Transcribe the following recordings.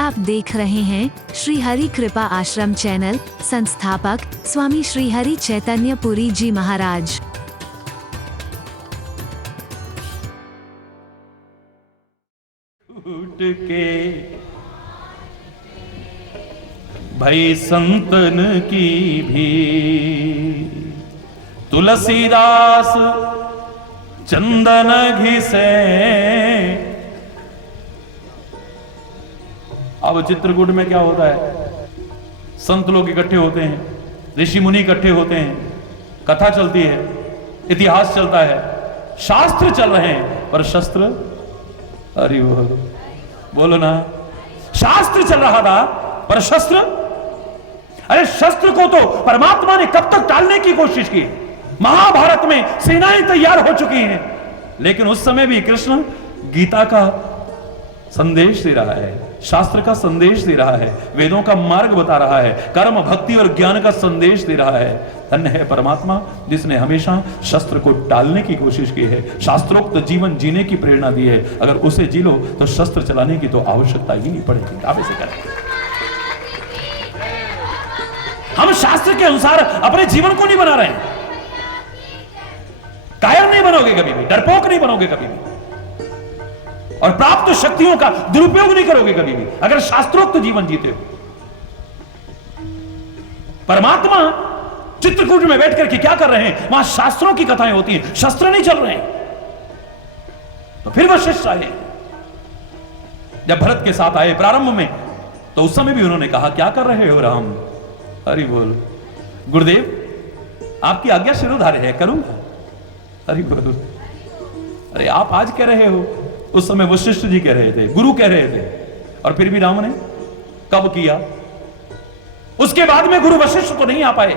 आप देख रहे हैं श्री हरि कृपा आश्रम चैनल। संस्थापक स्वामी श्री हरि चैतन्य पुरी जी महाराज। उठ के भई संतन की भी तुलसीदास चंदन घिसे। अब चित्रकूट में क्या होता है, संत लोग इकट्ठे होते हैं, ऋषि मुनि इकट्ठे होते हैं, कथा चलती है, इतिहास चलता है, शास्त्र चल रहे हैं, पर शस्त्र, अरे बोलो ना, शास्त्र चल रहा था पर शस्त्र, अरे शस्त्र को तो परमात्मा ने कब तक टालने की कोशिश की। महाभारत में सेनाएं तैयार हो चुकी हैं, लेकिन उस समय भी कृष्ण गीता का संदेश दे रहा है, शास्त्र का संदेश दे रहा है, वेदों का मार्ग बता रहा है, कर्म भक्ति और ज्ञान का संदेश दे रहा है। धन्य है परमात्मा जिसने हमेशा शस्त्र को टालने की कोशिश की है, शास्त्रोक्त जीवन जीने की प्रेरणा दी है। अगर उसे जी लो तो शस्त्र चलाने की तो आवश्यकता ही नहीं पड़ेगी। आप ऐसे करें, हम शास्त्र के अनुसार अपने जीवन को नहीं बना रहे हैं। कायर नहीं बनोगे कभी भी, डरपोक नहीं बनोगे कभी भी, और प्राप्त शक्तियों का दुरुपयोग नहीं करोगे कभी भी, अगर शास्त्रोक्त जीवन जीते हो। परमात्मा चित्रकूट में बैठ करके क्या कर रहे हैं, वहां शास्त्रों की कथाएं होती हैं, शस्त्र नहीं चल रहे हैं। तो फिर वशिष्ठ आए, जब भरत के साथ आए प्रारंभ में, तो उस समय भी उन्होंने कहा क्या कर रहे हो राम। हरि बोल, गुरुदेव आपकी आज्ञा शिरोधार्य है, करूंगा। हरि बोल, अरे आप आज कह रहे हो, उस समय वशिष्ठ जी कह रहे थे, गुरु कह रहे थे, और फिर भी राम ने कब किया। उसके बाद में गुरु वशिष्ठ तो नहीं आ पाए,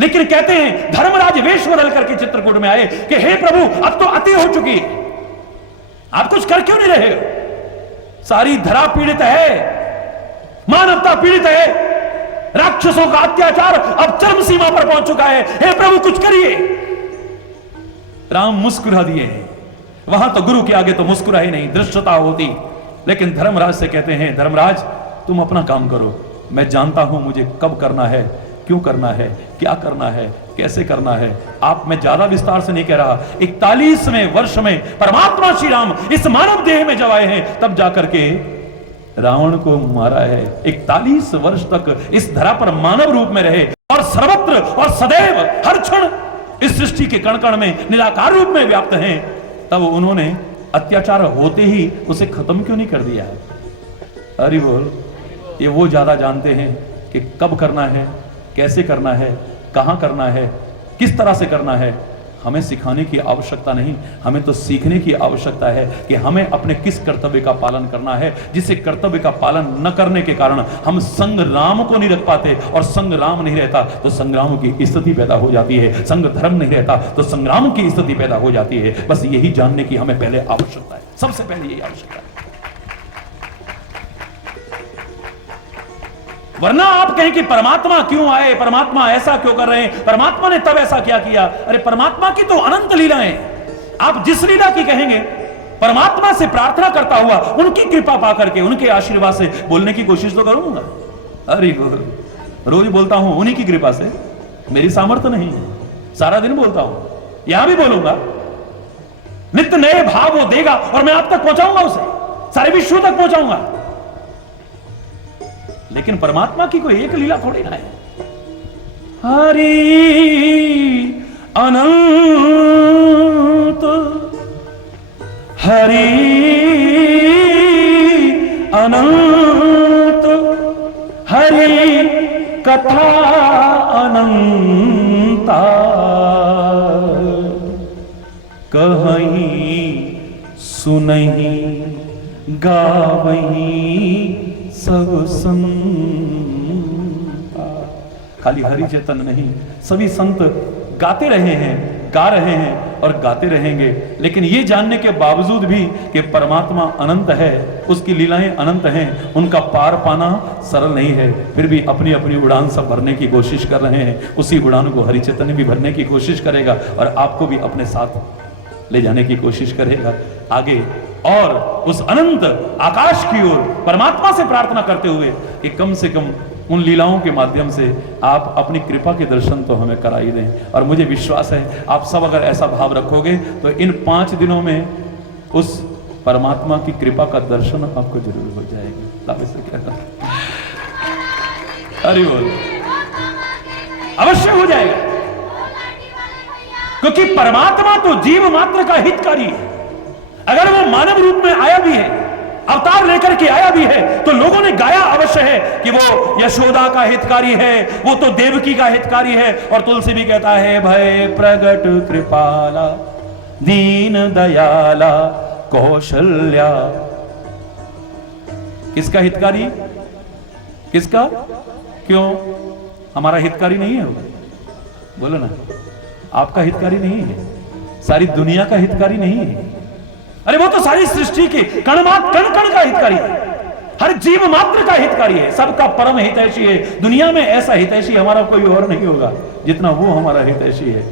लेकिन कहते हैं धर्मराज वेश बदल करके चित्रकूट में आए कि हे प्रभु अब तो अति हो चुकी, आप कुछ कर क्यों नहीं रहे हो। सारी धरा पीड़ित है, मानवता पीड़ित है, राक्षसों का अत्याचार अब चरम सीमा पर पहुंच चुका है, हे प्रभु कुछ करिए। राम मुस्कुरा दिए हैं, वहां तो गुरु के आगे तो मुस्कुरा ही नहीं, दृष्टता होती। लेकिन धर्मराज से कहते हैं धर्मराज तुम अपना काम करो, मैं जानता हूं मुझे कब करना है, क्यों करना है, क्या करना है, कैसे करना है। आप, मैं ज्यादा विस्तार से नहीं कह रहा, 41वें वर्ष में परमात्मा श्री राम इस मानव देह में जब आए हैं, तब जाकर के रावण को मारा है। 41 वर्ष तक इस धरा पर मानव रूप में रहे, और सर्वत्र और सदैव हर क्षण इस सृष्टि के कण कण में निराकार रूप में व्याप्त हैं। तब उन्होंने अत्याचार होते ही उसे खत्म क्यों नहीं कर दिया है। हरि बोल, ये वो ज्यादा जानते हैं कि कब करना है, कैसे करना है, कहां करना है, किस तरह से करना है। हमें सिखाने की आवश्यकता नहीं, हमें तो सीखने की आवश्यकता है कि हमें अपने किस कर्तव्य का पालन करना है, जिसे कर्तव्य का पालन न करने के कारण हम संग्राम को नहीं रख पाते, और संग्राम नहीं रहता तो संग्राम की स्थिति पैदा हो जाती है, संग धर्म नहीं रहता तो संग्राम की स्थिति पैदा हो जाती है। बस यही जानने की हमें पहले आवश्यकता है, सबसे पहले यही आवश्यकता है। वरना आप कहें कि परमात्मा क्यों आए, परमात्मा ऐसा क्यों कर रहे हैं, परमात्मा ने तब ऐसा क्या किया। अरे परमात्मा की तो अनंत लीलाएं, आप जिस लीला की कहेंगे, परमात्मा से प्रार्थना करता हुआ उनकी कृपा पाकर के, उनके आशीर्वाद से बोलने की कोशिश तो करूंगा। अरे रोज बोलता हूं उन्हीं की कृपा से, मेरी सामर्थ्य नहीं है, सारा दिन बोलता हूं, यहां भी बोलूंगा। नित्य नए भाव वो देगा और मैं आप तक पहुंचाऊंगा, उसे सारे विश्व तक पहुंचाऊंगा। लेकिन परमात्मा की कोई एक लीला थोड़ी ना है। हरि अनंत, हरि अनंत, हरि कथा अनंता, कहीं सुनहीं गावहीं सब संत। खाली हरि चेतन नहीं, सभी संत गाते रहे हैं, गा रहे हैं और गाते रहेंगे। लेकिन ये जानने के बावजूद भी कि परमात्मा अनंत है, उसकी लीलाएं अनंत हैं, उनका पार पाना सरल नहीं है, फिर भी अपनी अपनी उड़ान सब भरने की कोशिश कर रहे हैं। उसी उड़ान को हरि चेतन भी भरने की कोशिश करेगा और आपको भी अपने साथ ले जाने की कोशिश करेगा। आगे और उस अनंत आकाश की ओर परमात्मा से प्रार्थना करते हुए कि कम से कम उन लीलाओं के माध्यम से आप अपनी कृपा के दर्शन तो हमें करा ही दें। और मुझे विश्वास है आप सब अगर ऐसा भाव रखोगे तो इन 5 दिनों में उस परमात्मा की कृपा का दर्शन आपको जरूर हो जाएगा। अरे बोल, अवश्य हो जाएगा, क्योंकि परमात्मा तो जीव मात्र का हितकारी है। अगर वो मानव रूप में आया भी है, अवतार लेकर के आया भी है, तो लोगों ने गाया अवश्य है कि वो यशोदा का हितकारी है, वो तो देवकी का हितकारी है। और तुलसी भी कहता है भय प्रगट कृपाला दीन दयाला कौशल्या। किसका हितकारी? किसका? क्यों? हमारा हितकारी नहीं है वो? बोलो ना, आपका हितकारी नहीं है, सारी दुनिया का हितकारी नहीं है। अरे वो तो सारी सृष्टि के कण कण का हितकारी है, हर जीव मात्र का हितकारी है, सबका परम हितैषी है। दुनिया में ऐसा हितैषी हमारा कोई और नहीं होगा जितना वो हमारा हितैषी है।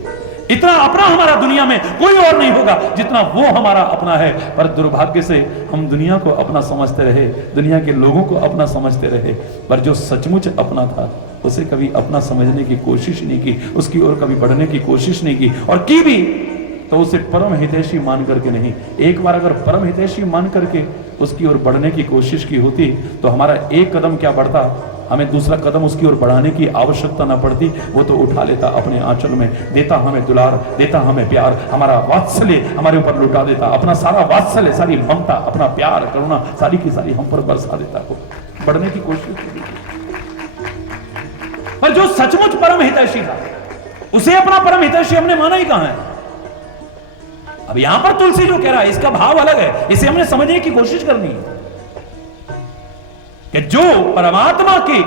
इतना अपना हमारा दुनिया में कोई और नहीं होगा जितना वो हमारा अपना है। पर दुर्भाग्य से हम दुनिया को अपना समझते रहे, दुनिया के लोगों को अपना समझते रहे, पर जो सचमुच अपना था उसे कभी अपना समझने की कोशिश नहीं की, उसकी ओर कभी बढ़ने की कोशिश नहीं की, और की भी तो उसे परम हितैषी मान करके नहीं। एक बार अगर परम हितैषी मान करके उसकी ओर बढ़ने की कोशिश की होती तो हमारा एक कदम क्या बढ़ता, हमें दूसरा कदम उसकी ओर बढ़ाने की आवश्यकता न पड़ती। वो तो उठा लेता अपने आंचल में, देता हमें दुलार, देता हमें प्यार, हमारा वात्सल्य हमारे ऊपर लुटा देता, अपना सारा वात्सल्य, सारी ममता, अपना प्यार करुणा सारी की सारी हम पर बरसा देता। को बढ़ने की कोशिश की। पर जो सचमुच परम हितैषी था उसे अपना परम हितैषी हमने माना ही कहां है। अब यहां पर तुलसी जो कह रहा है इसका भाव अलग है, इसे हमने समझने की कोशिश करनी है कि जो परमात्मा के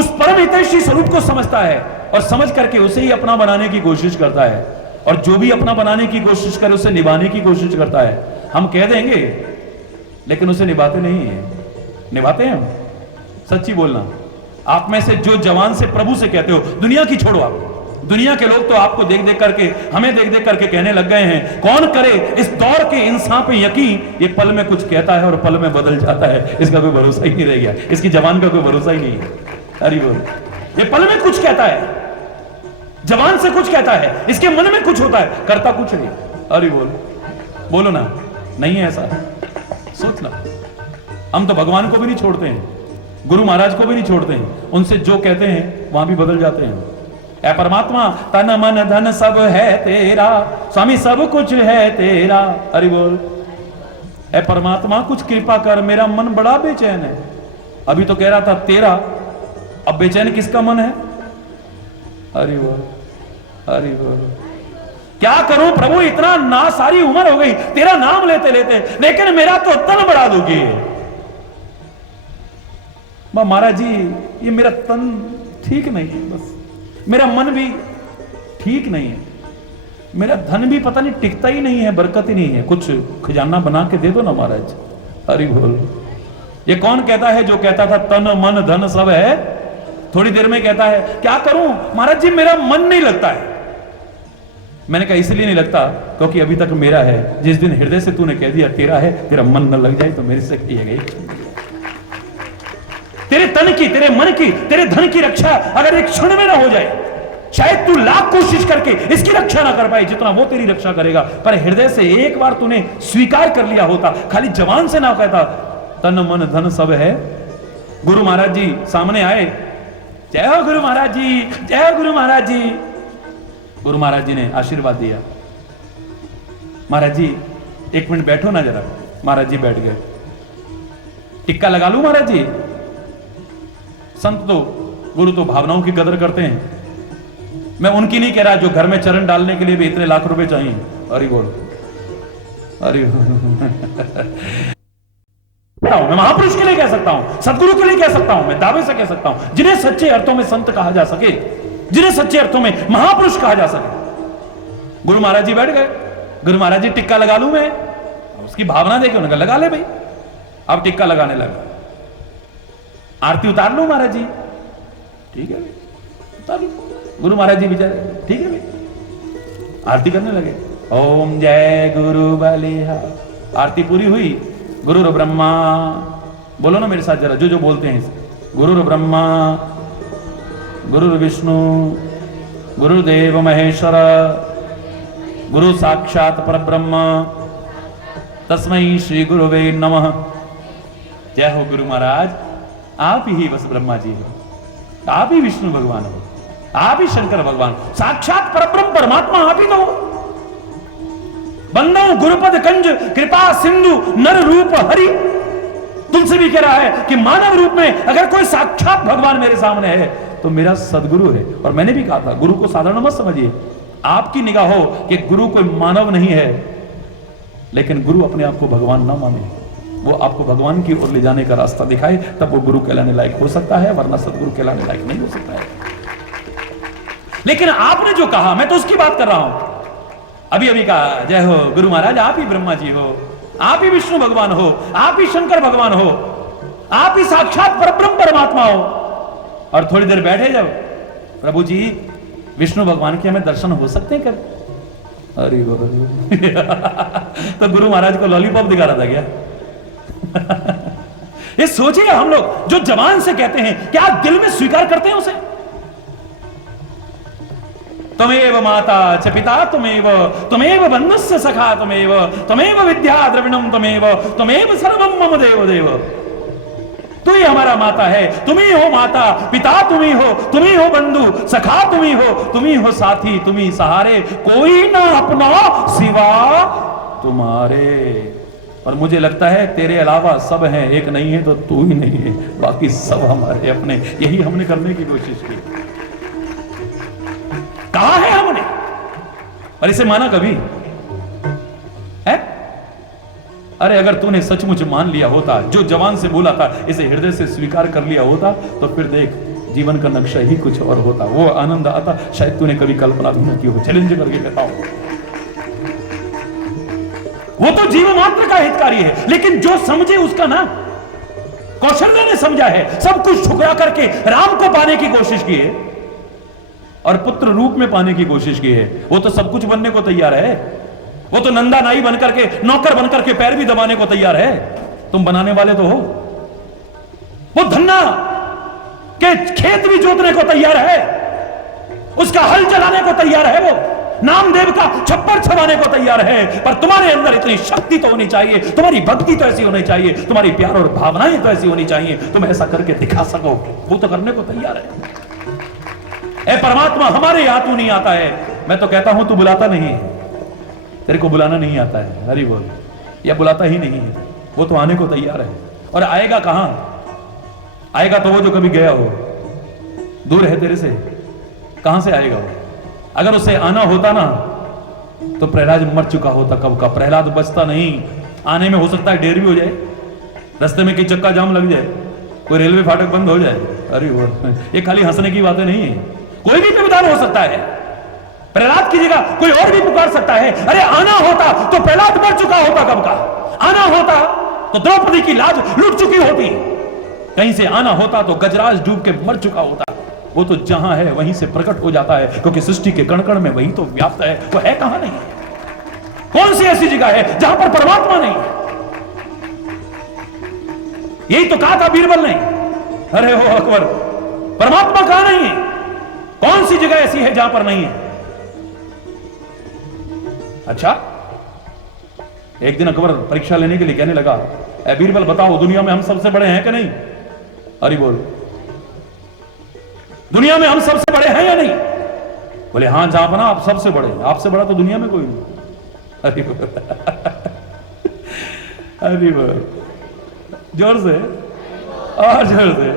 उस परम हितैषी स्वरूप को समझता है और समझ करके उसे ही अपना बनाने की कोशिश करता है, और जो भी अपना बनाने की कोशिश करे उसे निभाने की कोशिश करता है। हम कह देंगे लेकिन उसे निभाते नहीं है। निभाते हैं हम? सच्ची बोलना, आप में से जो जवान से प्रभु से कहते हो, दुनिया की छोड़ो, आप दुनिया के लोग तो आपको देख देख करके, हमें देख देख करके कहने लग गए हैं, कौन करे इस दौर के इंसान पे यकीन, ये पल में कुछ कहता है और पल में बदल जाता है, इसका कोई भरोसा ही नहीं रह गया, इसकी जवान का कोई भरोसा ही नहीं है। अरे बोल, ये पल में कुछ कहता है, जवान से कुछ कहता है, इसके मन में कुछ होता है, करता कुछ नहीं। अरे बोल, बोलो ना, नहीं है ऐसा? सोच लो। हम तो भगवान को भी नहीं छोड़ते हैं, गुरु महाराज को भी नहीं छोड़ते हैं, उनसे जो कहते हैं वहां भी बदल जाते हैं। ऐ परमात्मा तन मन धन सब है तेरा, स्वामी सब कुछ है तेरा। अरे बोल, ऐ परमात्मा कुछ कृपा कर, मेरा मन बड़ा बेचैन है। अभी तो कह रहा था तेरा, अब बेचैन किसका मन है? अरे बोल, अरे बोल, क्या करूं प्रभु, इतना ना सारी उम्र हो गई तेरा नाम लेते लेते, लेकिन मेरा तो तन बड़ा दुखी है। महाराज जी ये मेरा तन ठीक नहीं है, बस मेरा मन भी ठीक नहीं है, मेरा धन भी पता नहीं टिकता ही नहीं है, बरकत ही नहीं है, कुछ खजाना बना के दे दो ना महाराज। अरे बोल, ये कौन कहता है जो कहता था तन मन धन सब है, थोड़ी देर में कहता है क्या करूं महाराज जी मेरा मन नहीं लगता है। मैंने कहा इसलिए नहीं लगता क्योंकि अभी तक मेरा है, जिस दिन हृदय से तूने कह दिया तेरा है, तेरा मन न लग जाए तो मेरे से कहिएगा। तेरे तन की, तेरे मन की, तेरे धन की रक्षा अगर एक क्षण में ना हो जाए, शायद तू लाख कोशिश करके इसकी रक्षा ना कर पाए जितना वो तेरी रक्षा करेगा, पर हृदय से एक बार तूने स्वीकार कर लिया होता, खाली जवान से ना कहता तन मन धन सब है। गुरु महाराज जी सामने आए, जय हो गुरु महाराज जी, जय हो गुरु महाराज जी। गुरु महाराज जी ने आशीर्वाद दिया। महाराज जी एक मिनट बैठो ना जरा। महाराज जी बैठ गए। टिक्का लगा लूं महाराज जी? संत तो, गुरु तो भावनाओं की कदर करते हैं, मैं उनकी नहीं कह रहा जो घर में चरण डालने के लिए भी इतने लाख रुपए चाहिए। अरे बोल, अरे मैं महापुरुष के लिए कह सकता हूं, सदगुरु के लिए कह सकता हूं, मैं दावे से कह सकता हूं, जिन्हें सच्चे अर्थों में संत कहा जा सके, जिन्हें सच्चे अर्थों में महापुरुष कहा जा सके। गुरु महाराज जी बैठ गए। गुरु महाराज जी टिक्का लगा लूं मैं? उसकी भावना देखे, उन्होंने कहा लगा ले भाई। अब टिक्का लगाने लगा। आरती उतार लो महाराज जी? ठीक है उतार लो। गुरु महाराज जी बेचारे ठीक है भाई, आरती करने लगे। ओम जय गुरु बलिहा आरती पूरी हुई। गुरुर् ब्रह्मा, बोलो ना मेरे साथ जरा, जो जो बोलते हैं। गुरुर् ब्रह्मा गुरुर्विष्णु गुरुदेव महेश्वर गुरु साक्षात परब्रह्म तस्मै श्री गुरुवे नमः। जय हो गुरु महाराज, आप ही बस ब्रह्मा जी हो, आप ही विष्णु भगवान हो, आप ही शंकर भगवान, साक्षात परब्रह्म परमात्मा आप ही तो हो। बंदो गुरुपद कंज कृपा सिंधु नर रूप हरि। तुलसी भी कह रहा है कि मानव रूप में अगर कोई साक्षात भगवान मेरे सामने है तो मेरा सदगुरु है। और मैंने भी कहा था, गुरु को साधारण मत समझिए। आपकी निगाह हो कि गुरु कोई मानव नहीं है, लेकिन गुरु अपने आप को भगवान ना माने, वो आपको भगवान की ओर ले जाने का रास्ता दिखाए, तब वो गुरु कहलाने लायक हो सकता है, वरना सदगुरु कहलाने लायक नहीं हो सकता है। लेकिन आपने जो कहा, मैं तो उसकी बात कर रहा हूं। अभी अभी कहा, जय हो गुरु महाराज, आप ही ब्रह्मा जी हो, आप ही विष्णु भगवान हो, आप ही शंकर भगवान हो, आप ही साक्षात परब्रह्म परमात्मा हो। और थोड़ी देर बैठे जब, प्रभु जी विष्णु भगवान के हमें दर्शन हो सकते हैं कब? अरे तो गुरु महाराज को लॉलीपॉप दिखा रहा था क्या? ये सोचिए, हम लोग जो जबान से कहते हैं, क्या दिल में स्वीकार करते हैं उसे? त्वमेव माता च पिता त्वमेव बन्धुस्य सखा त्वमेव विद्या द्रविणम त्वमेव सर्वम मम देव देव। तू ही हमारा माता है, तुम ही हो माता, पिता तुम ही हो बंधु, सखा तुम ही हो साथी, तुम ही सहारे, कोई ना अपना सिवा तुम्हारे। और मुझे लगता है तेरे अलावा सब हैं, एक नहीं है तो तू ही नहीं है, बाकी सब हमारे अपने। यही हमने करने की कोशिश की। कहा है हमने, और इसे माना कभी है? अरे अगर तूने सचमुच मान लिया होता, जो जवान से बोला था, इसे हृदय से स्वीकार कर लिया होता, तो फिर देख जीवन का नक्शा ही कुछ और होता। वो आनंद आता शायद तूने कभी कल्पना भी न की हो। चैलेंज करके कहता हूं, वो तो जीव मात्र का हितकारी है, लेकिन जो समझे उसका ना। कौशल्य ने समझा है, सब कुछ ठुकरा करके राम को पाने की कोशिश की है और पुत्र रूप में पाने की कोशिश की है। वो तो सब कुछ बनने को तैयार है, वो तो नंदा नाई बनकर के, नौकर बनकर के पैर भी दबाने को तैयार है। तुम बनाने वाले तो हो। वो धन्ना के खेत भी जोतने को तैयार है, उसका हल चलाने को तैयार है, वो नामदेव का छप्पर छवाने को तैयार है। पर तुम्हारे अंदर इतनी शक्ति तो होनी चाहिए, तुम्हारी भक्ति तो ऐसी होनी चाहिए, तुम्हारी प्यार और भावनाएं तो ऐसी होनी चाहिए, तुम ऐसा करके दिखा सको। वो तो करने को तैयार है। ए परमात्मा, हमारे यहां तू नहीं आता है। मैं तो कहता हूं तू बुलाता नहीं है, तेरे को बुलाना नहीं आता है। हरि बोल, या बुलाता ही नहीं है। वो तो आने को तैयार है। और आएगा कहां? आएगा तो वो जो कभी गया हो, दूर है तेरे से, कहां से आएगा वो? अगर उसे आना होता ना तो प्रहलाद मर चुका होता कब का। प्रहलाद बचता नहीं। आने में हो सकता है देर भी हो जाए, रास्ते में कि चक्का जाम लग जाए, कोई रेलवे फाटक बंद हो जाए। अरे वो ये खाली हंसने की बातें नहीं है, कोई भी व्यवधान हो सकता है। प्रहलाद की जगह कोई और भी पुकार सकता है। अरे आना होता तो प्रहलाद मर चुका होता कब का। आना होता तो द्रौपदी की लाज लुट चुकी होती। कहीं से आना होता तो गजराज डूब के मर चुका होता। वो तो जहां है वहीं से प्रकट हो जाता है, क्योंकि सृष्टि के कण कण में वही तो व्याप्त है। वो है कहां नहीं? कौन सी ऐसी जगह है जहां पर परमात्मा नहीं? यही तो कहा था बीरबल ने, अरे हो अकबर, परमात्मा कहां नहीं है? कौन सी जगह ऐसी है जहां पर नहीं है? अच्छा, एक दिन अकबर परीक्षा लेने के लिए कहने लगा, ए बीरबल बताओ, दुनिया में हम सबसे बड़े हैं कि नहीं? अरे बोल, दुनिया में हम सबसे बड़े हैं या नहीं? बोले हां जहां आप सबसे बड़े हैं, आपसे बड़ा तो दुनिया में कोई नहीं। अरे अरे जोर से और जोर से।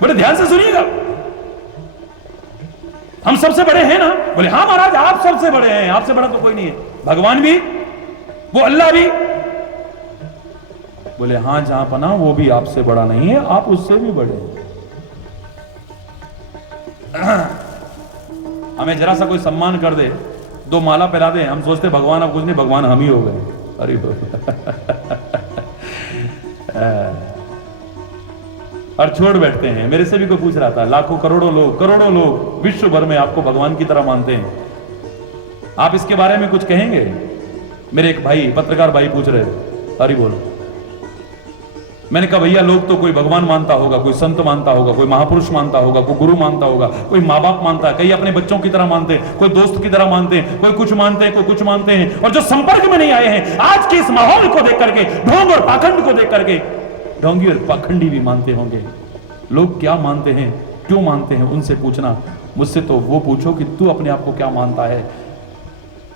बड़े ध्यान से सुनिएगा, हम सबसे बड़े हैं ना? बोले हां महाराज आप सबसे बड़े हैं, आपसे बड़ा तो कोई नहीं है। भगवान भी, वो अल्लाह भी? बोले हां जहां पना वो भी आपसे बड़ा नहीं है, आप उससे भी बड़े हैं। हमें जरा सा कोई सम्मान कर दे, दो माला पहना दे, हम सोचते भगवान अब कुछ नहीं, भगवान हम ही हो गए। अरे और छोड़ बैठते हैं। मेरे से भी कोई पूछ रहा था, लाखों करोड़ों लोग विश्व भर में आपको भगवान की तरह मानते हैं, आप इसके बारे में कुछ कहेंगे? मेरे एक भाई, पत्रकार भाई पूछ रहे, हरि बोल। मैंने कहा भैया, लोग तो कोई भगवान मानता होगा, कोई संत मानता होगा, कोई महापुरुष मानता होगा, कोई गुरु मानता होगा, कोई माँ बाप मानता है, कई अपने बच्चों की तरह मानते हैं, कोई दोस्त की तरह मानते हैं, कोई कुछ मानते हैं, कोई कुछ मानते हैं। और जो संपर्क में नहीं आए हैं, आज के इस माहौल को देख करके, ढोंग और पाखंड को देख करके, ढोंगी और पाखंडी भी मानते होंगे। लोग क्या मानते हैं, क्यों मानते हैं, उनसे पूछना। मुझसे तो वो पूछो कि तू अपने आप को क्या मानता है,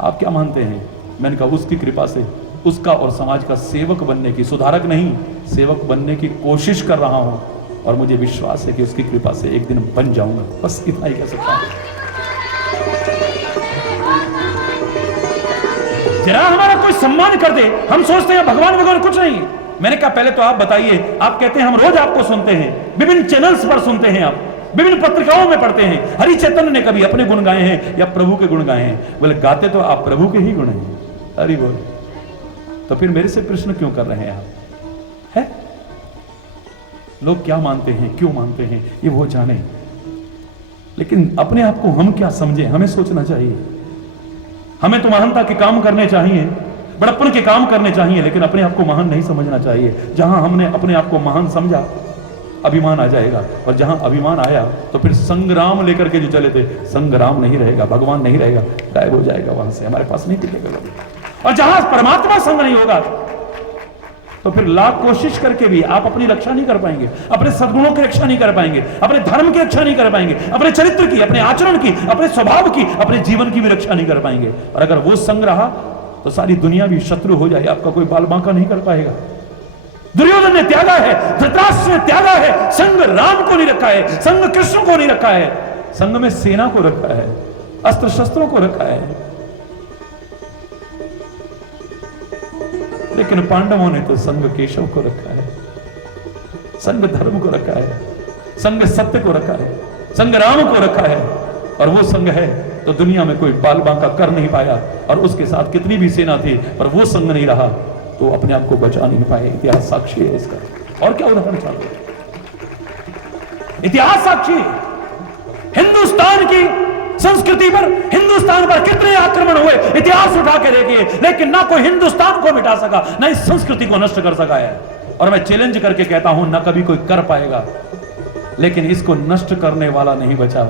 आप क्या मानते हैं? मैंने कहा उसकी कृपा से उसका और समाज का सेवक बनने की, सुधारक नहीं सेवक बनने की कोशिश कर रहा हूं, और मुझे विश्वास है कि उसकी कृपा से एक दिन बन जाऊंगा। बस इतना ही कह सकता हूं। जरा हमारा कोई सम्मान कर दे, हम सोचते हैं भगवान कुछ नहीं। मैंने कहा पहले तो आप बताइए, आप कहते हैं हम रोज आपको सुनते हैं, विभिन्न चैनल्स पर सुनते हैं, आप विभिन्न पत्रिकाओं में पढ़ते हैं, हरि चैतन्य ने कभी अपने गुण गाए हैं या प्रभु के गुण गाए हैं? बोले गाते तो आप प्रभु के ही गुण हैं। हरि बोल। तो फिर मेरे से प्रश्न क्यों कर रहे हैं आप? है लोग क्या मानते हैं, क्यों मानते हैं, ये वो जाने, लेकिन अपने आप को हम क्या समझे, हमें सोचना चाहिए। हमें तो महानता के काम करने चाहिए, बड़प्पन के काम करने चाहिए, लेकिन अपने आप को महान नहीं समझना चाहिए। जहां हमने अपने आप को महान समझा, अभिमान आ जाएगा, और जहां अभिमान आया तो फिर संग्राम लेकर के जो चले थे, संग्राम नहीं रहेगा, भगवान नहीं रहेगा, गायब हो जाएगा, वहां से हमारे पास नहीं टिकेगा। और जहां परमात्मा संग नहीं होगा तो फिर लाख कोशिश करके भी आप अपनी रक्षा नहीं कर पाएंगे, अपने सद्गुणों की रक्षा नहीं कर पाएंगे, अपने धर्म की रक्षा नहीं कर पाएंगे, अपने चरित्र की, अपने आचरण की, अपने स्वभाव की, अपने जीवन की भी रक्षा नहीं कर पाएंगे। और अगर वो संग रहा तो सारी दुनिया भी शत्रु हो जाए, आपका कोई बाल बांका नहीं कर पाएगा। दुर्योधन ने त्यागा है, धृतराष्ट्र ने त्यागा है, संग राम को नहीं रखा है, संग कृष्ण को नहीं रखा है, संग में सेना को रखा है, अस्त्र शस्त्रों को रखा है। लेकिन पांडवों ने तो संग केशव को रखा है, संग धर्म को रखा है, संग सत्य को रखा है, संग राम को रखा है। और वो संग है तो दुनिया में कोई बाल बांका कर नहीं पाया, और उसके साथ कितनी भी सेना थी, पर वो संग नहीं रहा तो अपने आप को बचा नहीं पाए। इतिहास साक्षी है इसका। और क्या उदाहरण चाहिए? इतिहास साक्षी है। हिंदुस्तान की संस्कृति पर, हिंदुस्तान पर कितने आक्रमण हुए, इतिहास उठा के देखिए, लेकिन ना कोई हिंदुस्तान को मिटा सका, ना इस संस्कृति को नष्ट कर सका है। और मैं चैलेंज करके कहता हूं, ना कभी कोई कर पाएगा। लेकिन इसको नष्ट करने वाला नहीं बचा।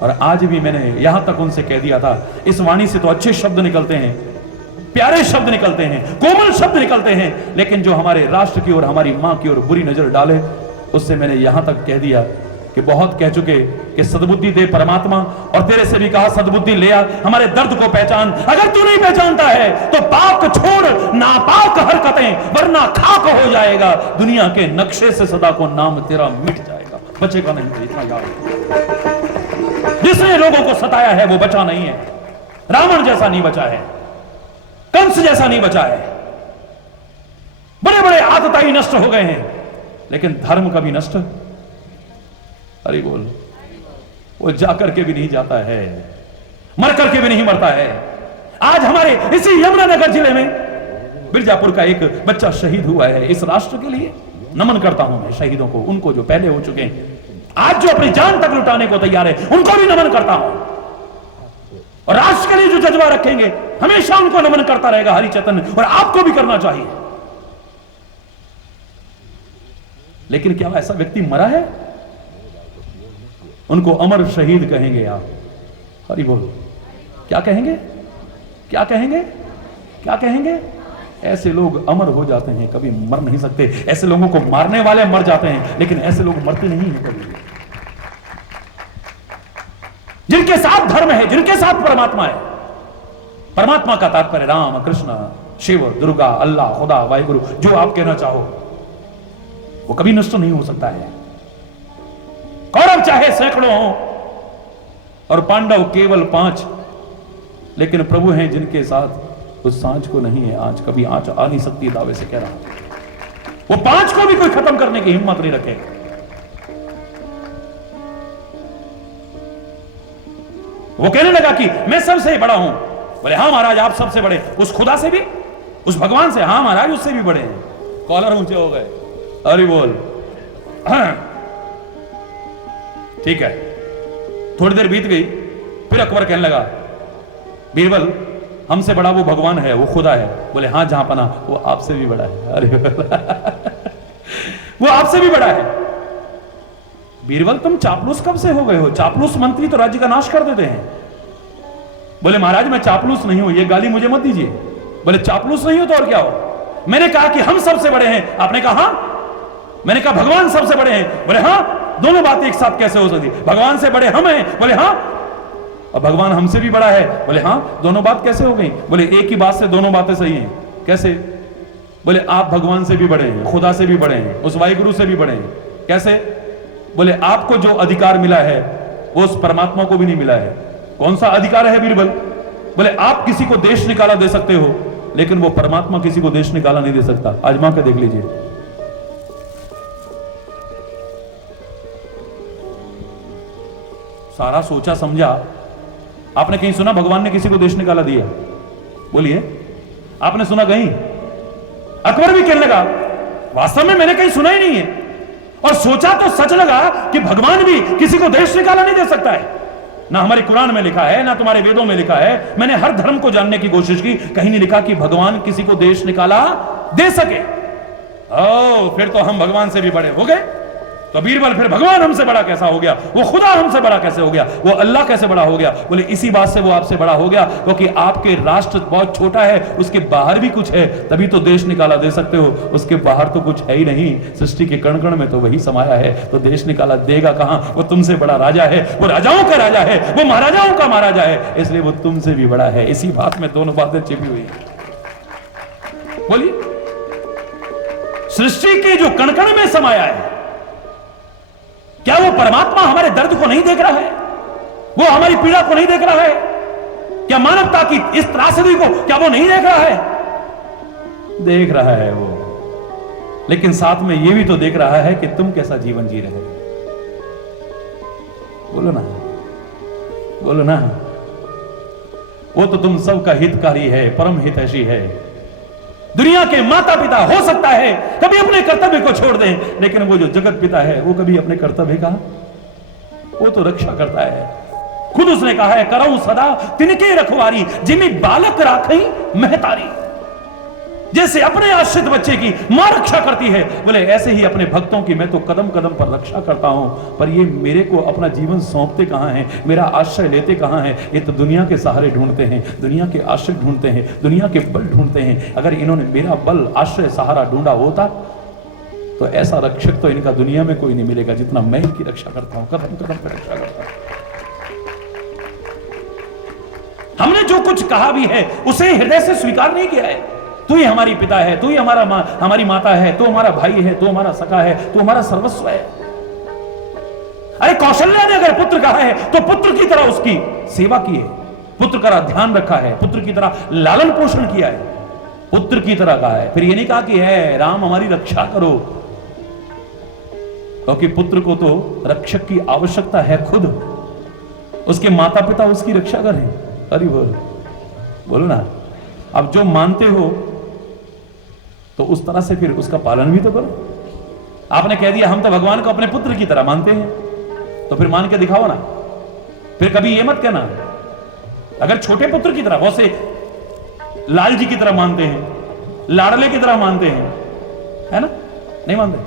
और आज भी मैंने यहां तक उनसे कह दिया था, इस वाणी से तो अच्छे शब्द निकलते हैं, प्यारे शब्द निकलते हैं, कोमल शब्द निकलते हैं, लेकिन जो हमारे राष्ट्र की ओर, हमारी मां की ओर बुरी नजर डाले, उससे मैंने यहां तक कह दिया कि बहुत कह चुके कि सद्बुद्धि दे परमात्मा, और तेरे से भी कहा सद्बुद्धि ले आ, हमारे दर्द को पहचान। अगर तू नहीं पहचानता है तो पाक छोड़ नापाक हरकतें, वरना खाक हो जाएगा। दुनिया के नक्शे से सदा को नाम तेरा मिट जाएगा, बचेगा नहीं। इतना याद, जिसने लोगों को सताया है वो बचा नहीं है। रावण जैसा नहीं बचा है, कंस जैसा नहीं बचा है। बड़े बड़े आतताई नष्ट हो गए हैं, लेकिन धर्म कभी नष्ट, अरे बोल, वो जाकर के भी नहीं जाता है, मर करके भी नहीं मरता है। आज हमारे इसी यमुनानगर जिले में बिरजापुर का एक बच्चा शहीद हुआ है। इस राष्ट्र के लिए नमन करता हूं मैं शहीदों को, उनको जो पहले हो चुके हैं, आज जो अपनी जान तक लुटाने को तैयार है, उनको भी नमन करता हूं। और राष्ट्र के लिए जो जज्बा रखेंगे, हमेशा उनको नमन करता रहेगा हरि चैतन्य, और आपको भी करना चाहिए। लेकिन क्या ऐसा व्यक्ति मरा है? उनको अमर शहीद कहेंगे आप? हरि बोल। क्या कहेंगे? क्या कहेंगे? क्या कहेंगे? ऐसे लोग अमर हो जाते हैं, कभी मर नहीं सकते। ऐसे लोगों को मारने वाले मर जाते हैं, लेकिन ऐसे लोग मरते नहीं हैं कभी। जिनके साथ धर्म है, जिनके साथ परमात्मा है, परमात्मा का तात्पर्य राम, कृष्ण, शिव, दुर्गा, अल्लाह, खुदा, वाहिगुरु, जो आप कहना चाहो, वो कभी नष्ट नहीं हो सकता है। कौरव चाहे सैकड़ों हो और पांडव केवल 5, लेकिन प्रभु हैं जिनके साथ उस सांच को नहीं है आज, कभी आंच आ नहीं सकती, दावे से कह रहा हूं। वो 5 को भी कोई खत्म करने की हिम्मत नहीं रखे। वो कहने लगा कि मैं सबसे बड़ा हूं। बोले हाँ महाराज, आप सबसे बड़े, उस खुदा से भी, उस भगवान से? हाँ महाराज, उससे भी बड़े हैं। कॉलर ऊंचे हो गए। अरे बोल, ठीक है, थोड़ी देर बीत गई, फिर अकबर कहने लगा, बीरबल हमसे बड़ा वो भगवान है, वो खुदा है। बोले हाँ जहांपना, वो आपसे भी बड़ा है। अरे वो आपसे भी बड़ा है। बीरबल तुम चापलूस कब से हो गए हो? चापलूस मंत्री तो राज्य का नाश कर देते हैं। बोले महाराज मैं चापलूस नहीं हूं, ये गाली मुझे मत दीजिए। बोले चापलूस नहीं हो तो और क्या हो? मैंने कहा कि हम सबसे बड़े हैं, आपने कहा हाँ। मैंने कहा भगवान सबसे बड़े हैं, बोले हाँ। दोनों बातें एक साथ कैसे हो सकती? भगवान से बड़े हम हैं, बोले हाँ, और भगवान हमसे भी बड़ा है, बोले हाँ। दोनों बात कैसे हो गई? बोले एक ही बात से दोनों बातें सही हैं। कैसे? बोले आप भगवान से भी बड़े हैं, खुदा से भी बड़े हैं, उस वाहिगुरु से भी बड़े हैं। कैसे? बोले आपको जो अधिकार मिला है वो उस परमात्मा को भी नहीं मिला है। कौन सा अधिकार है बीरबल? बोले आप किसी को देश निकाला दे सकते हो, लेकिन वो परमात्मा किसी को देश निकाला नहीं दे सकता। आजमा के देख लीजिए। सारा सोचा समझा। आपने कहीं सुना भगवान ने किसी को देश निकाला दिया? बोलिए, आपने सुना कहीं? अकबर भी कहने लगा वास्तव में मैंने कहीं सुना ही नहीं है, और सोचा तो सच लगा कि भगवान भी किसी को देश निकाला नहीं दे सकता है। ना हमारे कुरान में लिखा है, ना तुम्हारे वेदों में लिखा है। मैंने हर धर्म को जानने की कोशिश की, कहीं नहीं लिखा कि भगवान किसी को देश निकाला दे सके। ओ, फिर तो हम भगवान से भी बड़े हो गए। तो बीरबल फिर भगवान हमसे बड़ा कैसा हो गया? वो खुदा हमसे बड़ा कैसे हो गया? वो अल्लाह कैसे बड़ा हो गया? बोले इसी बात से वो आपसे बड़ा हो गया क्योंकि आपके राष्ट्र बहुत छोटा है, उसके बाहर भी कुछ है, तभी तो देश निकाला दे सकते हो। उसके बाहर तो कुछ है ही नहीं, सृष्टि के कण कण में तो वही समाया है, तो देश निकाला देगा कहां? वो तुमसे बड़ा राजा है, वो राजाओं का राजा है, वो महाराजाओं का महाराजा है, इसलिए वो तुमसे भी बड़ा है। इसी बात में दोनों बातें छिपी हुई है। बोलिए, सृष्टि के जो कण कण में समाया है, क्या वो परमात्मा हमारे दर्द को नहीं देख रहा है? वो हमारी पीड़ा को नहीं देख रहा है? क्या मानवता की इस त्रासदी को क्या वो नहीं देख रहा है? देख रहा है वो, लेकिन साथ में ये भी तो देख रहा है कि तुम कैसा जीवन जी रहे हो। बोलो ना, बोलो ना। वो तो तुम सबका हितकारी है, परम हितैषी है। दुनिया के माता पिता हो सकता है कभी अपने कर्तव्य को छोड़ दें, लेकिन वो जो जगत पिता है वो कभी अपने कर्तव्य का, वो तो रक्षा करता है। खुद उसने कहा है, करऊं सदा तिनके रखवारी, जिमी बालक राखई महतारी। जैसे अपने आश्रित बच्चे की मां रक्षा करती है, बोले ऐसे ही अपने भक्तों की मैं तो कदम कदम पर रक्षा करता हूं। पर ये मेरे को अपना जीवन सौंपते कहां हैं, मेरा आश्रय लेते कहां हैं? ये तो दुनिया के सहारे ढूंढते हैं, दुनिया के आश्रय ढूंढते हैं, दुनिया के बल ढूंढते हैं। अगर इन्होंने मेरा बल, आश्रय, सहारा ढूंढा होता तो ऐसा रक्षक तो इनका दुनिया में कोई नहीं मिलेगा जितना मैं इनकी रक्षा करता हूं, कदम कदम पर रक्षा करता हूं। हमने जो कुछ कहा भी है उसे हृदय से स्वीकार नहीं किया है। तू ही हमारी पिता है, तू ही हमारी माता है, तू हमारा भाई है, तू हमारा सखा है, तू हमारा सर्वस्व है। अरे कौशल्या ने अगर पुत्र कहा है तो पुत्र की तरह उसकी सेवा की है, पुत्र का ध्यान रखा है, पुत्र की तरह लालन पोषण किया है, पुत्र की तरह कहा है। फिर ये नहीं कहा कि है राम हमारी रक्षा करो, क्योंकि पुत्र को तो रक्षक की आवश्यकता है खुद, उसके माता पिता उसकी रक्षा करें। अरे बोलो ना। अब जो मानते हो तो उस तरह से फिर उसका पालन भी तो करो। आपने कह दिया हम तो भगवान को अपने पुत्र की तरह मानते हैं, तो फिर मान के दिखाओ ना। फिर कभी ये मत कहना अगर छोटे पुत्र की तरह, बहुत से लाल जी की तरह मानते हैं, लाडले की तरह मानते हैं, है ना? नहीं मानते,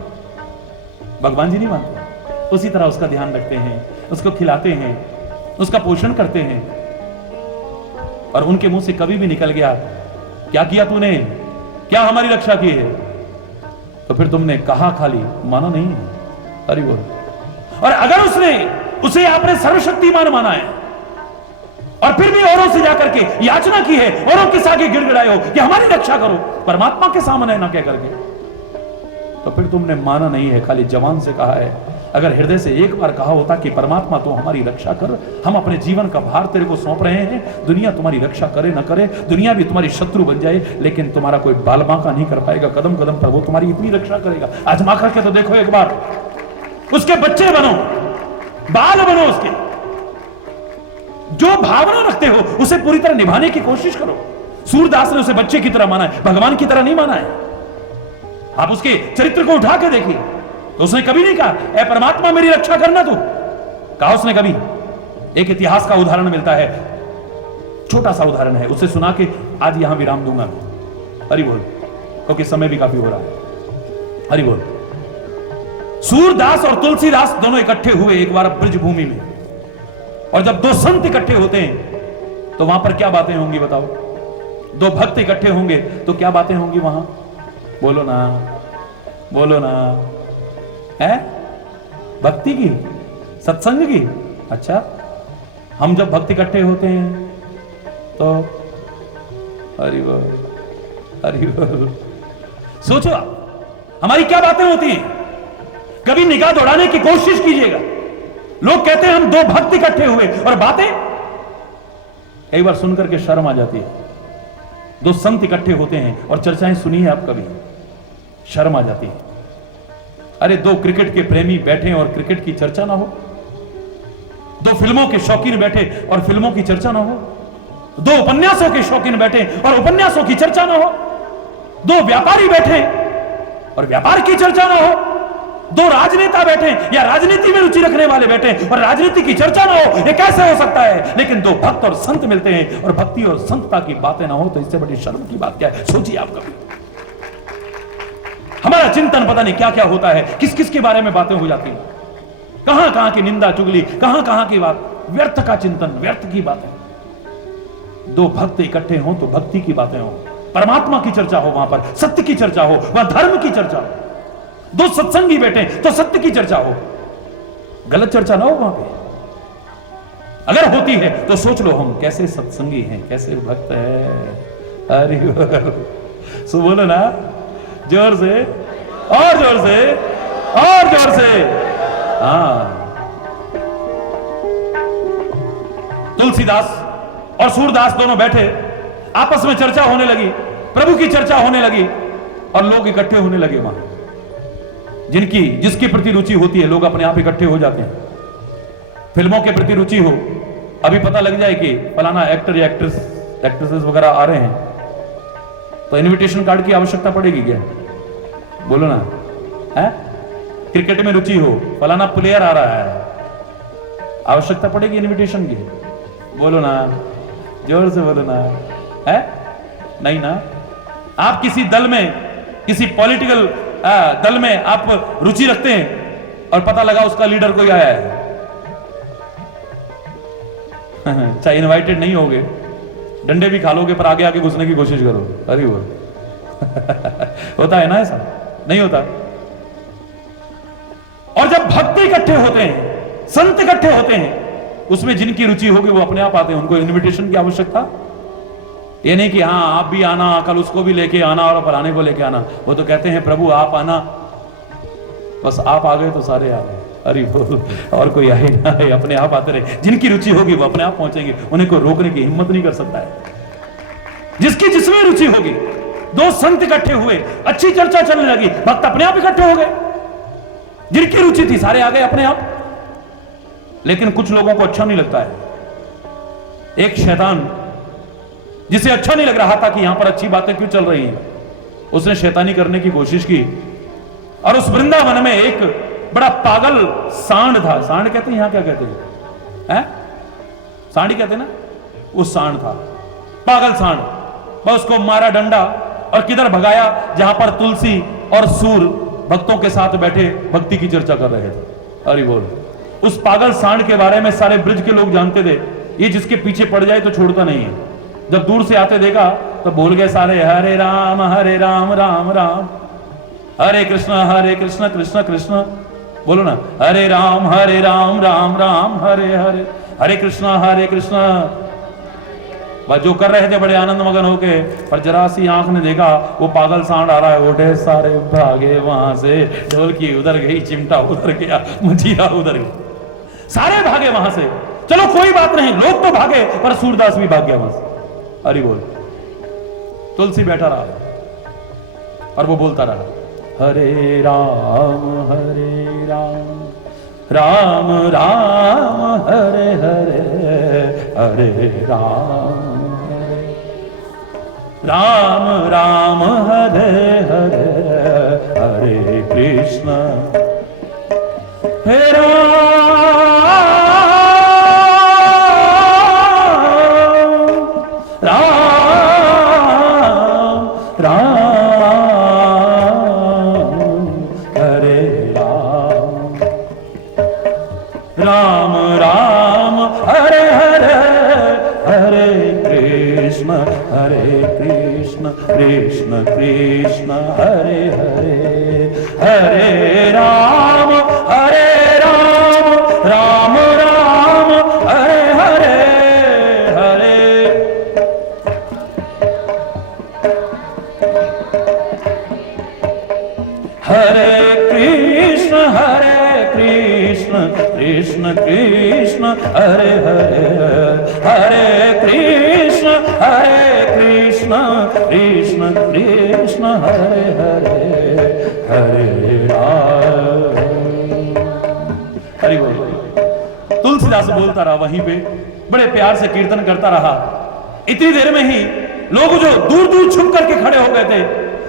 भगवान जी नहीं मानते। उसी तरह उसका ध्यान रखते हैं, उसको खिलाते हैं, उसका पोषण करते हैं। और उनके मुंह से कभी भी निकल गया क्या किया तूने, क्या हमारी रक्षा की है, तो फिर तुमने कहा खाली, माना नहीं। अरे वो, और अगर उसे आपने सर्वशक्तिमान माना है और फिर भी औरों से जाकर के याचना की है, औरों के आगे गिड़गिड़ाए हो कि हमारी रक्षा करो, परमात्मा के सामने ना कह करके, तो फिर तुमने माना नहीं है, खाली जवान से कहा है। अगर हृदय से एक बार कहा होता कि परमात्मा तो हमारी रक्षा कर, हम अपने जीवन का भार तेरे को सौंप रहे हैं, दुनिया तुम्हारी रक्षा करे ना करे, दुनिया भी तुम्हारी शत्रु बन जाए, लेकिन तुम्हारा कोई बाल बांका नहीं कर पाएगा, कदम कदम पर वो तुम्हारी इतनी रक्षा करेगा। आजमा करके तो देखो एक बार, उसके बच्चे बनो, बाल बनो, उसके जो भावना रखते हो उसे पूरी तरह निभाने की कोशिश करो। सूरदास ने उसे बच्चे की तरह माना है, भगवान की तरह नहीं माना है। आप उसके चरित्र को उठा के देखिए, तो उसने कभी नहीं कहा ए परमात्मा मेरी रक्षा करना तू, कहा उसने कभी? एक इतिहास का उदाहरण मिलता है, छोटा सा उदाहरण है, उससे सुना के आज यहां विराम दूंगा। हरि बोल, क्योंकि समय भी काफी हो रहा है। हरि बोल। सूरदास और तुलसीदास दोनों इकट्ठे हुए एक बार ब्रज भूमि में, और जब दो संत इकट्ठे होते हैं तो वहां पर क्या बातें होंगी बताओ? दो भक्त इकट्ठे होंगे तो क्या बातें होंगी वहां? बोलो ना, बोलो ना। है भक्ति की, सत्संग की। अच्छा, हम जब भक्त इकट्ठे होते हैं तो हरि बोल, हरि बोल। सोचो हमारी क्या बातें होती हैं, कभी निगाह दौड़ाने की कोशिश कीजिएगा। लोग कहते हैं हम दो भक्त इकट्ठे हुए, और बातें कई बार सुनकर के शर्म आ जाती है। दो संत इकट्ठे होते हैं और चर्चाएं सुनिए आप, कभी शर्म आ जाती है। अरे दो क्रिकेट के प्रेमी बैठे और क्रिकेट की चर्चा ना हो, दो फिल्मों के शौकीन बैठे और फिल्मों की चर्चा ना हो, दो उपन्यासों के शौकीन बैठे और उपन्यासों की चर्चा ना हो, दो व्यापारी बैठे और व्यापार की चर्चा ना हो, दो राजनेता बैठे या राजनीति में रुचि रखने वाले बैठे और राजनीति की चर्चा ना हो। ये कैसे हो सकता है? लेकिन दो भक्त और संत मिलते हैं और भक्ति और संतता की बातें ना हो तो इससे बड़ी शर्म की बात क्या है? सोचिए आप कभी। हमारा चिंतन पता नहीं क्या क्या होता है, किस किस के बारे में बातें हो जाती हैं, कहां कहां की निंदा चुगली, कहां कहां की बात, व्यर्थ का चिंतन, व्यर्थ की बातें। दो भक्त इकट्ठे हो तो भक्ति की बातें हो, परमात्मा की चर्चा हो, वहां पर सत्य की चर्चा हो, वहां धर्म की चर्चा हो। दो सत्संगी बैठे तो सत्य की चर्चा हो, गलत चर्चा ना हो वहां पे। अगर होती है तो सोच लो हम कैसे सत्संगी हैं, कैसे भक्त है। अरे सो बोलो ना, जोर से, और जोर से, और जोर से। हाँ, तुलसीदास और सूरदास दोनों बैठे, आपस में चर्चा होने लगी, प्रभु की चर्चा होने लगी, और लोग इकट्ठे होने लगे वहां। जिसकी प्रति रुचि होती है लोग अपने आप इकट्ठे हो जाते हैं। फिल्मों के प्रति रुचि हो, अभी पता लग जाए कि फलाना एक्टर या एक्ट्रेसेस वगैरह आ रहे हैं, तो इनविटेशन कार्ड की आवश्यकता पड़ेगी क्या? बोलो ना। है क्रिकेट में रुचि हो, फलाना प्लेयर आ रहा है, आवश्यकता पड़ेगी इनविटेशन की? बोलो ना, जोर से बोलो ना। है नहीं ना। आप किसी दल में, किसी पॉलिटिकल दल में आप रुचि रखते हैं और पता लगा उसका लीडर कोई आया है, चाहे इनवाइटेड नहीं होगे, डंडे भी खा लोगे पर आगे आके घुसने की कोशिश करो। अरे वो होता है ना ऐसा? नहीं होता। और जब भक्त इकट्ठे होते हैं, संत इकट्ठे होते हैं, उसमें जिनकी रुचि होगी वो अपने आप आते हैं, उनको इनविटेशन की आवश्यकता। ये नहीं कि हाँ आप भी आना, कल उसको भी लेके आना और फलाने को लेके आना। वो तो कहते हैं प्रभु आप आना, बस आप आ गए तो सारे आ गए। अरे बोल, और कोई आए ना आए, अपने आप आते रहे। जिनकी रुचि होगी वो अपने आप पहुंचेंगे, उन्हें कोई रोकने की हिम्मत नहीं कर सकता है। जिसकी जिसमें रुचि होगी। दो संत इकट्ठे हुए, अच्छी चर्चा चलने लगी, भक्त अपने आप इकट्ठे हो गए। जिनकी रुचि थी सारे आ गए अपने आप। लेकिन कुछ लोगों को अच्छा नहीं लगता है। एक शैतान जिसे अच्छा नहीं लग रहा था कि यहां पर अच्छी बातें क्यों चल रही हैं, उसने शैतानी करने की कोशिश की, और उस वृंदावन में एक बड़ा पागल सांड था। सांड कहते हैं, यहां क्या कहते हैं? सांड ही कहते हैं ना। वो सांड था, पागल सांड। बस उसको मारा डंडा और किधर भगाया जहां पर तुलसी और सूर भक्तों के साथ बैठे भक्ति की चर्चा कर रहे थे। अरे बोल, उस पागल सांड के बारे में सारे ब्रज के लोग जानते थे। ये जिसके पीछे पड़ जाए तो छोड़ता नहीं है। जब दूर से आते देखा तो बोल गए सारे हरे राम राम राम, हरे कृष्ण कृष्ण कृष्ण। बोलो ना, हरे राम राम राम हरे हरे, हरे कृष्ण। वह जो कर रहे थे बड़े आनंद मगन होके, पर जरा सी आंख ने देखा वो पागल सांड आ रहा है, उठे सारे भागे वहां से। ढोलकी उधर गई, चिमटा उधर गया, मंजीरा उधर गई, सारे भागे वहां से। चलो कोई बात नहीं, लोग तो भागे पर सूरदास भी भाग गया वहां से। हरि बोल। तुलसी बैठा रहा और वो बोलता रहा, हरे राम राम राम हरे हरे, हरे राम राम हरे हरे, हरे कृष्ण कृष्ण कृष्ण कृष्ण हरे हरे, हरे राम राम राम हरे हरे, हरे हरे कृष्ण कृष्ण कृष्ण हरे हरे, हरे कृष्ण कृष्ण कृष्ण हरे हरे, हरे राम। हरि बोल। तुलसीदास बोलता रहा वहीं पे, बड़े प्यार से कीर्तन करता रहा। इतनी देर में ही लोग जो दूर दूर छुप करके खड़े हो गए थे,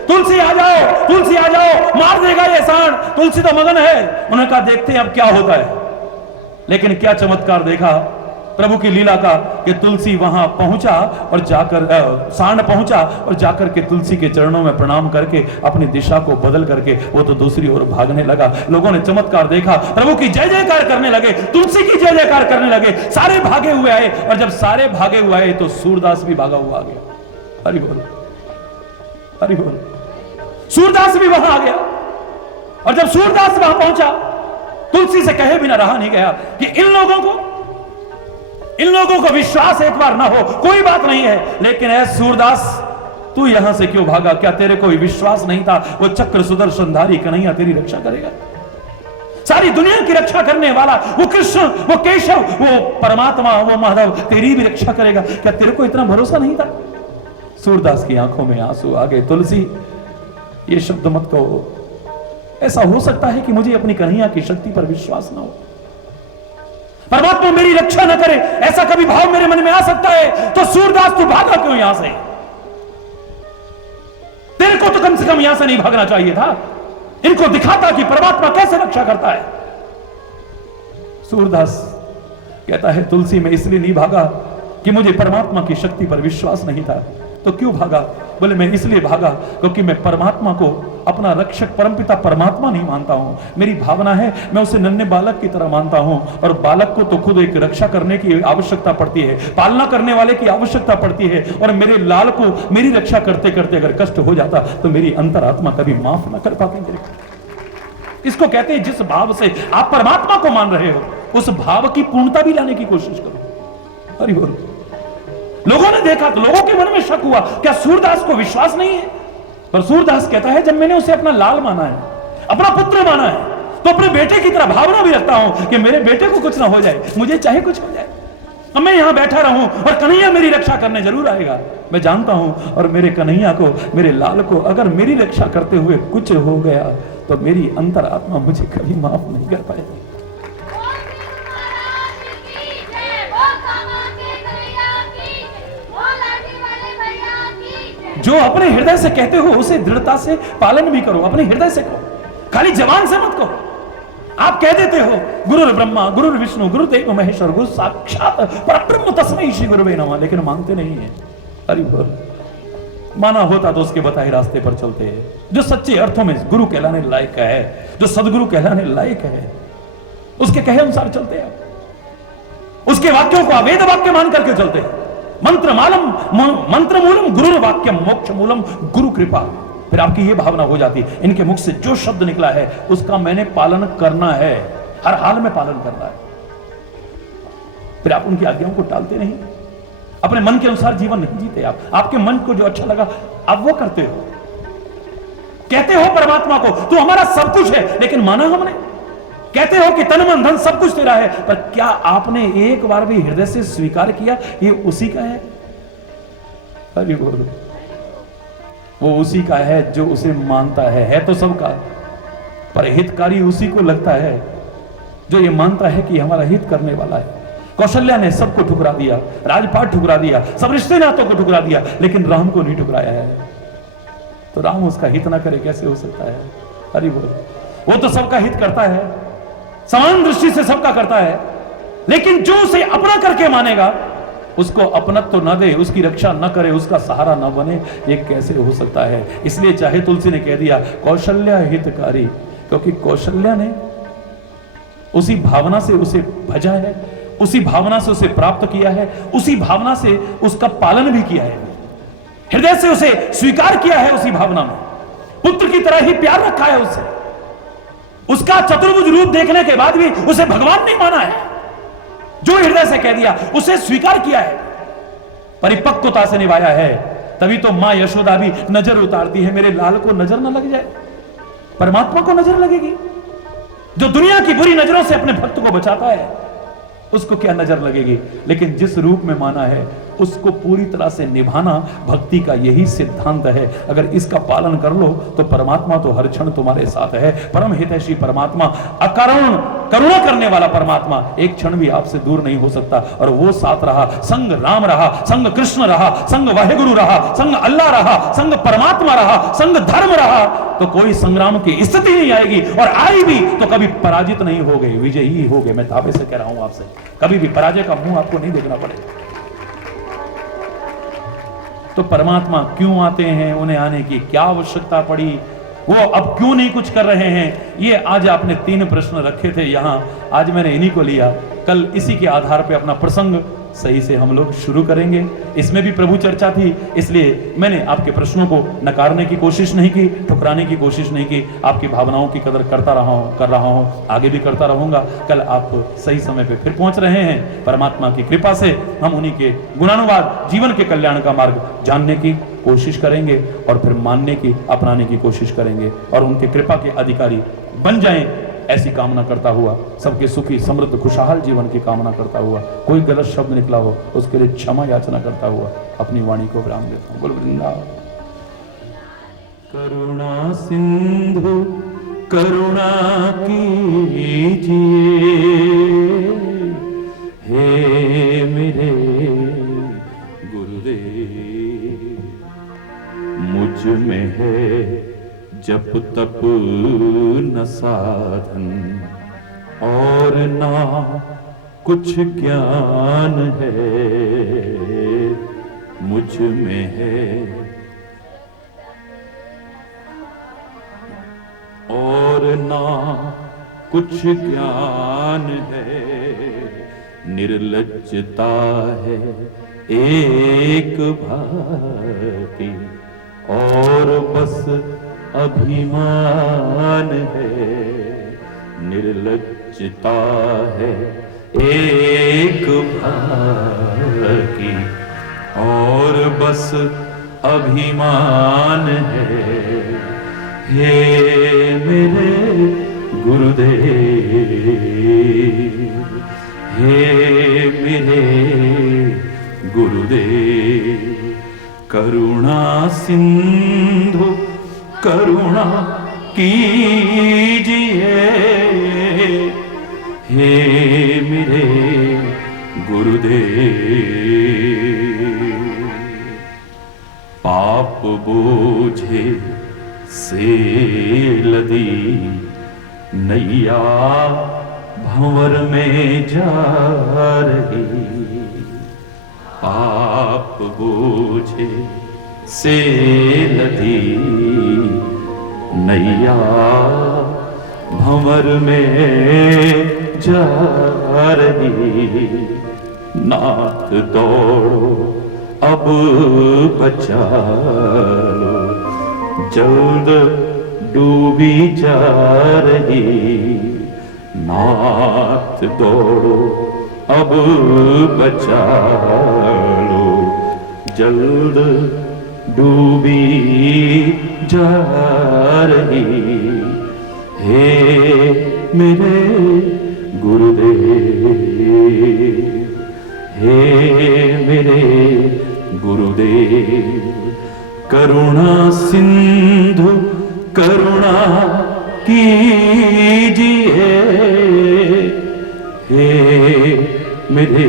तुलसी आ जाओ, तुलसी आ जाओ, मार देगा ये सांड, तुलसी तो मगन है। उन्होंने कहा देखते हैं अब क्या होता है। लेकिन क्या चमत्कार देखा प्रभु की लीला का कि तुलसी वहां पहुंचा और जाकर सांड पहुंचा और जाकर के तुलसी के चरणों में प्रणाम करके अपनी दिशा को बदल करके वो तो दूसरी ओर भागने लगा। लोगों ने चमत्कार देखा, प्रभु की जय जयकार करने लगे, तुलसी की जय जयकार करने लगे, सारे भागे हुए आए। और जब सारे भागे हुए आए तो सूरदास भी भागा हुआ आ गया। हरि बोल, हरि बोल। सूरदास भी वहां आ गया। और जब सूरदास वहां पहुंचा, तुलसी से कहे बिना रहा नहीं गया कि इन लोगों को विश्वास एक बार ना हो कोई बात नहीं है, लेकिन ऐ सूरदास तू यहां से क्यों भागा? क्या तेरे कोई विश्वास नहीं था वो चक्र सुदर्शनधारी कन्हैया तेरी रक्षा करेगा? सारी दुनिया की रक्षा करने वाला वो कृष्ण, वो केशव, वो परमात्मा, वो माधव तेरी भी रक्षा करेगा। क्या तेरे को इतना भरोसा नहीं था? सूरदास की आंखों में आंसू आ गए। तुलसी ये शब्द मत कहो, ऐसा हो सकता है कि मुझे अपनी कन्हैया की शक्ति पर विश्वास ना हो, परमात्मा मेरी रक्षा न करे, ऐसा कभी भाव मेरे मन में आ सकता है। तो सूरदास तू भागा क्यों यहां से? तेरे को तो कम से कम यहां से नहीं भागना चाहिए था। इनको दिखाता कि परमात्मा कैसे रक्षा करता है। सूरदास कहता है तुलसी में इसलिए नहीं भागा कि मुझे परमात्मा की शक्ति पर विश्वास नहीं था। तो क्यों भागा? बोले मैं इसलिए भागा क्योंकि मैं परमात्मा को अपना रक्षक परमपिता परमात्मा नहीं मानता हूं। मेरी भावना है मैं उसे नन्हे बालक की तरह मानता हूं, और बालक को तो खुद एक रक्षा करने की आवश्यकता पड़ती है, पालना करने वाले की आवश्यकता पड़ती है। और मेरे लाल को मेरी रक्षा करते करते अगर कष्ट हो जाता तो मेरी अंतरात्मा कभी माफ ना कर पाती मेरे को। इसको कहते हैं जिस भाव से आप परमात्मा को मान रहे हो उस भाव की पूर्णता भी लाने की कोशिश करो। हरि बोल। लोगों ने देखा तो लोगों के मन में शक हुआ, क्या सूरदास को विश्वास नहीं है? पर सूरदास कहता है जब मैंने उसे अपना लाल माना है, अपना पुत्र माना है, तो अपने बेटे की तरह भावना भी रखता हूं कि मेरे बेटे को कुछ ना हो जाए, मुझे चाहे कुछ हो जाए, अब मैं यहां बैठा रहूं और कन्हैया मेरी रक्षा करने जरूर आएगा। मैं जानता हूं और मेरे कन्हैया को, मेरे लाल को अगर मेरी रक्षा करते हुए कुछ हो गया तो मेरी अंतरात्मा मुझे कभी माफ नहीं कर पाएगी। जो अपने हृदय से कहते हो उसे दृढ़ता से पालन भी करो, अपने हृदय से कहो, खाली जबान से मत कहो। आप कह देते हो गुरुर ब्रह्मा गुरुर विष्णु गुरुदेव महेश्वर गुरु साक्षात परब्रह्म तस्मै श्री गुरुवे नमः, लेकिन मानते नहीं है। हरि बोल। माना होता तो उसके बताए रास्ते पर चलते हैं। जो सच्चे अर्थों में गुरु कहलाने लायक है, जो सदगुरु कहलाने लायक है, उसके कहे अनुसार चलते हैं, उसके वाक्यों को वेद वाक्य मान करके चलते हैं। मंत्र मूलम गुरु वाक्यम मोक्ष मूलम गुरु कृपा। फिर आपकी ये भावना हो जाती है इनके मुख से जो शब्द निकला है उसका मैंने पालन करना है, हर हाल में पालन करना है। फिर आप उनकी आज्ञाओं को टालते नहीं, अपने मन के अनुसार जीवन नहीं जीते। आप आपके मन को जो अच्छा लगा आप वो करते हो। कहते हो परमात्मा को तू हमारा सब कुछ है, लेकिन माना हमने? कहते हो कि तन मन धन सब कुछ तेरा है, पर क्या आपने एक बार भी हृदय से स्वीकार किया ये उसी का है? हरि बोल। वो उसी का है जो उसे मानता है तो सबका, पर हितकारी उसी को लगता है जो ये मानता है कि हमारा हित करने वाला है। कौशल्या ने सबको ठुकरा दिया, राजपाट ठुकरा दिया, सब रिश्ते नातों को ठुकरा दिया, लेकिन राम को नहीं ठुकराया है। तो राम उसका हित ना करे कैसे हो सकता है? हरि बोल। वो तो सबका हित करता है, समान दृष्टि से सबका करता है, लेकिन जो उसे अपना करके मानेगा उसको अपनत्व न दे, उसकी रक्षा न करे, उसका सहारा न बने, ये कैसे हो सकता है? इसलिए चाहे तुलसी ने कह दिया कौशल्या हितकारी, क्योंकि कौशल्या ने उसी भावना से उसे भजा है, उसी भावना से उसे प्राप्त किया है, उसी भावना से उसका पालन भी किया है। हृदय से उसे स्वीकार किया है, उसी भावना में पुत्र की तरह ही प्यार रखा है उससे। उसका चतुर्भुज रूप देखने के बाद भी उसे भगवान नहीं माना है। जो हृदय से कह दिया उसे स्वीकार किया है, परिपक्वता से निभाया है। तभी तो मां यशोदा भी नजर उतारती है, मेरे लाल को नजर न लग जाए। परमात्मा को नजर लगेगी? जो दुनिया की बुरी नजरों से अपने भक्त को बचाता है उसको क्या नजर लगेगी? लेकिन जिस रूप में माना है उसको पूरी तरह से निभाना भक्ति का यही सिद्धांत है। अगर इसका पालन कर लो तो परमात्मा तो हर क्षण तुम्हारे साथ है। परम हितैषी परमात्मा, अकारण करुणा करने वाला परमात्मा एक क्षण भी आपसे दूर नहीं हो सकता। और वो साथ रहा, संग राम रहा, संग कृष्ण रहा, संग वाहेगुरु रहा, संग अल्लाह रहा, संग परमात्मा रहा, संग धर्म रहा, तो कोई संग्राम की स्थिति नहीं आएगी। और आई भी तो कभी पराजित नहीं हो गए, विजयी ही हो गए। मैं दावे से कह रहा हूं आपसे, कभी भी पराजय का मुंह आपको नहीं देखना पड़ेगा। तो परमात्मा क्यों आते हैं, उन्हें आने की क्या आवश्यकता पड़ी, वो अब क्यों नहीं कुछ कर रहे हैं, ये आज आपने 3 प्रश्न रखे थे यहां, आज मैंने इन्हीं को लिया। कल इसी के आधार पे अपना प्रसंग सही से हम लोग शुरू करेंगे। इसमें भी प्रभु चर्चा थी, इसलिए मैंने आपके प्रश्नों को नकारने की कोशिश नहीं की, ठुकराने की कोशिश नहीं की। आपकी भावनाओं की कदर कर रहा हूं, आगे भी करता रहूंगा। कल आप सही समय पे फिर पहुंच रहे हैं। परमात्मा की कृपा से हम उन्हीं के गुणानुवाद जीवन के कल्याण का मार्ग जानने की कोशिश करेंगे और फिर मानने की, अपनाने की कोशिश करेंगे और उनके कृपा के अधिकारी बन जाएं, ऐसी कामना करता हुआ, सबके सुखी समृद्ध खुशहाल जीवन की कामना करता हुआ, कोई गलत शब्द निकला हो उसके लिए क्षमा याचना करता हुआ अपनी वाणी को विराम देता हूं। बोल वृंदावन। करुणा सिंधु करुणा कीजिए, हे मेरे गुरुदेव, मुझ में है जप तप न साधन और ना कुछ ज्ञान है, मुझ में है और ना कुछ ज्ञान है, निर्लज्जता है एक भांति और बस अभिमान है, निर्लज्जता है एक भांति और बस अभिमान है, हे मेरे गुरुदेव, हे मेरे गुरुदेव, करुणा सिंधु करुणा कीजिए, हे मेरे गुरुदेव, पाप बोझे से लदी नैया भंवर में जा रही, पाप बोझे से लदी नैया भंवर में जा रही, नाथ दौड़ो अब बचा लो, जल्द डूबी जा रही, नाथ दौड़ो अब बचा लो, जल्द डूबी जा रही, हे मेरे गुरुदेव, हे मेरे गुरुदेव, करुणा सिंधु करुणा कीजिए, हे मेरे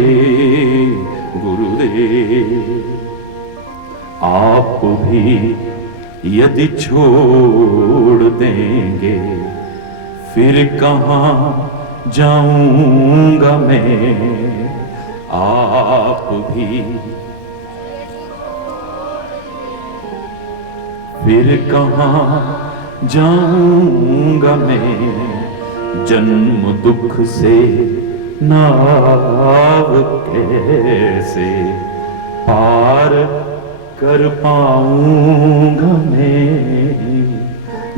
गुरुदेव, आप भी यदि छोड़ देंगे फिर कहाँ जाऊंगा मैं, आप भी फिर कहाँ जाऊंगा मैं, जन्म दुख से नाव कैसे पार कर पाऊंगा मैं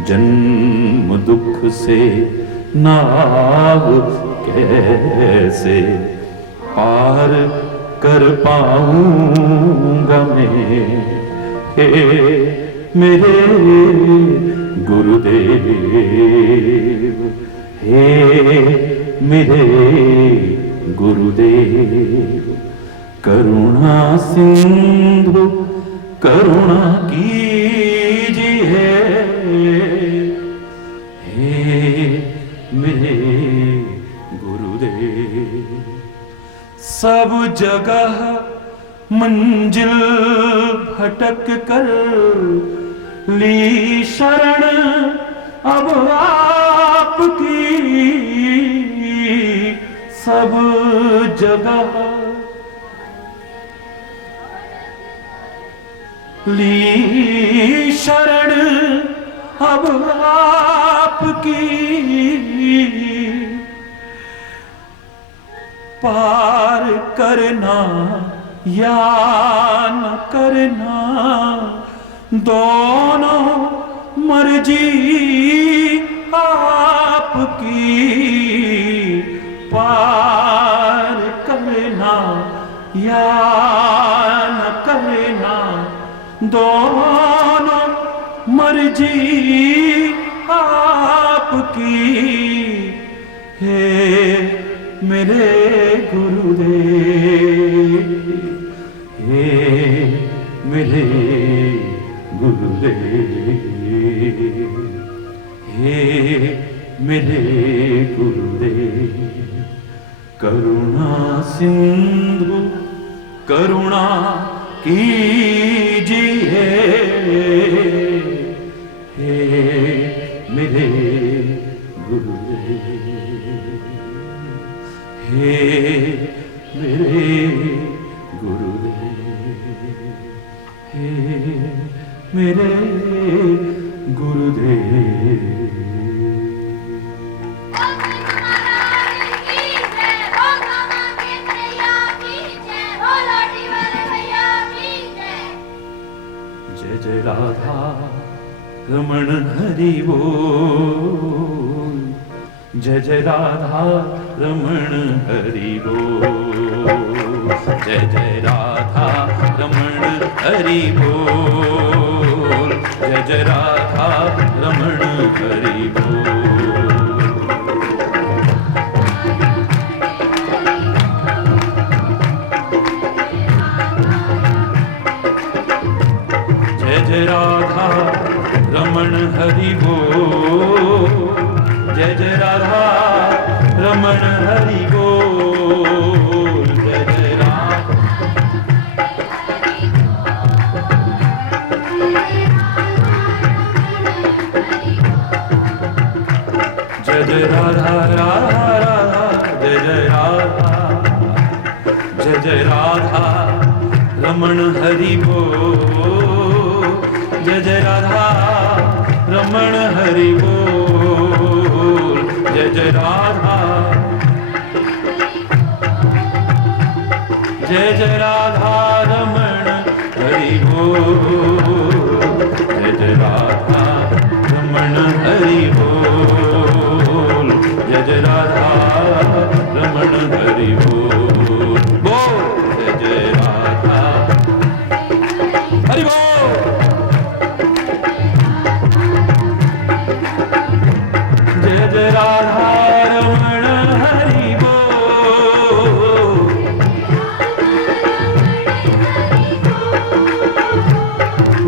जन्म दुख से नाव कैसे पार कर पाऊंगा मैं, हे मेरे गुरुदेव, हे मेरे गुरुदेव। करुणा सिंधु करुणा कीजिए, हे मेरे गुरुदेव। सब जगह मंजिल भटक कर ली शरण अब आपकी, सब जगह ली शरण अब आपकी, पार करना या न करना दोनों मर्जी आपकी, पार करना या न करना दोनों मर्जी आपकी, हे मेरे गुरुदेव, हे मेरे गुरुदेव, हे मेरे गुरुदेव। करुणा सिंधु करुणा कीजिए, हे मेरे गुरुदेव, हे मेरे गुरुदेव, हे मेरे गुरुदेव। जय जय राधा रमण हरि बोल, जय जय राधा रमण हरि बोल, जय जय राधा रमण हरि बोल, जय जय राधा रमण हरि बोल। जय जय राधा रमण हरि बोल, जय जय राधा रमण हरि बोल, जय जय राधा। जय जय राधा राधा राधा, जय जय राधा, जय जय राधा रमण हरि बोल, जय जय राधा रमण हरि बोल, जय जय राधा, जय जय राधा रमण हरि बोल, जय जय राधा रमण हरि बोल, जय जय राधा रमण हरि बोल, बोल जय जय राधा हरि बोल। जय जय राधा रमण हरि बोल,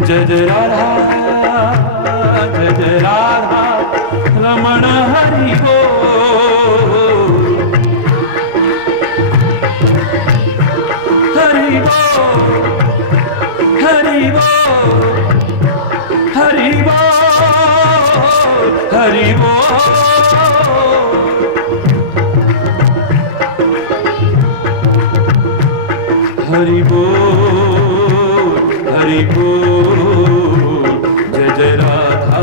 जय जय राधा, जय जय राधा रमण हरि बोल, हरि बोल, हरि बोल, हरि बोल, हरि बोल। हरि बोल, हरि बोल, जय जय राधा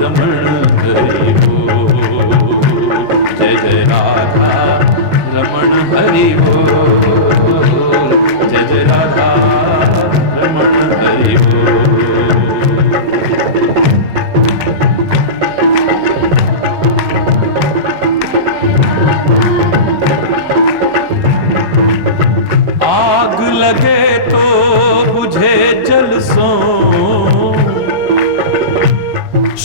रमण हरि बोल, जय जय राधा रमण हरि बोल, जय जय राधा रमण हरि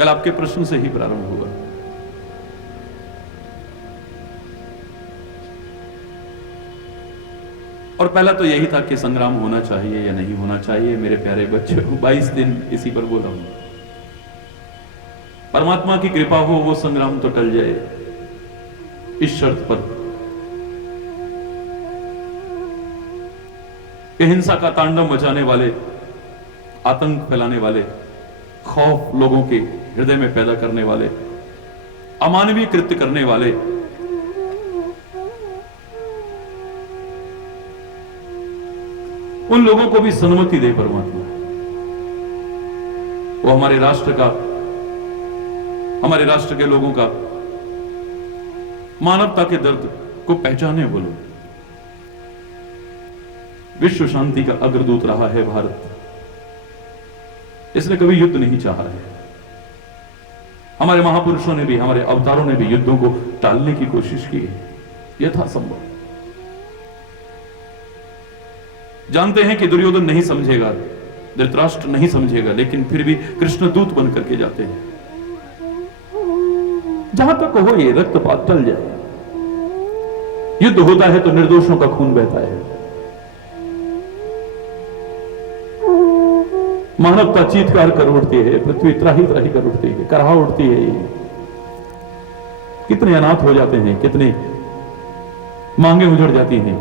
कल आपके प्रश्न से ही प्रारंभ हुआ। और पहला तो यही था कि संग्राम होना चाहिए या नहीं होना चाहिए। मेरे प्यारे बच्चों, 22 दिन इसी पर बोला हूं। परमात्मा की कृपा हो वो संग्राम तो टल जाए, इस शर्त पर कि हिंसा का तांडव मचाने वाले, आतंक फैलाने वाले, खौफ लोगों के हृदय में पैदा करने वाले, अमानवीय कृत्य करने वाले, उन लोगों को भी सन्मति दे परमात्मा। वो हमारे राष्ट्र का, हमारे राष्ट्र के लोगों का मानवता के दर्द को पहचाने। वो लोग, विश्व शांति का अग्रदूत रहा है भारत। इसने कभी युद्ध नहीं चाहा है। हमारे महापुरुषों ने भी, हमारे अवतारों ने भी युद्धों को टालने की कोशिश की है, यथासंभव। जानते हैं कि दुर्योधन नहीं समझेगा, धृतराष्ट्र नहीं समझेगा, लेकिन फिर भी कृष्ण दूत बन करके जाते हैं। जहां तक हो ये रक्तपात टल जाए। युद्ध होता है तो निर्दोषों का खून बहता है। मानवता चीत्कार कर उठती है, पृथ्वी त्राही त्राही कर उठती है, करहा उठती है। कितने अनाथ हो जाते हैं, कितने मांगे उजड़ जाती हैं,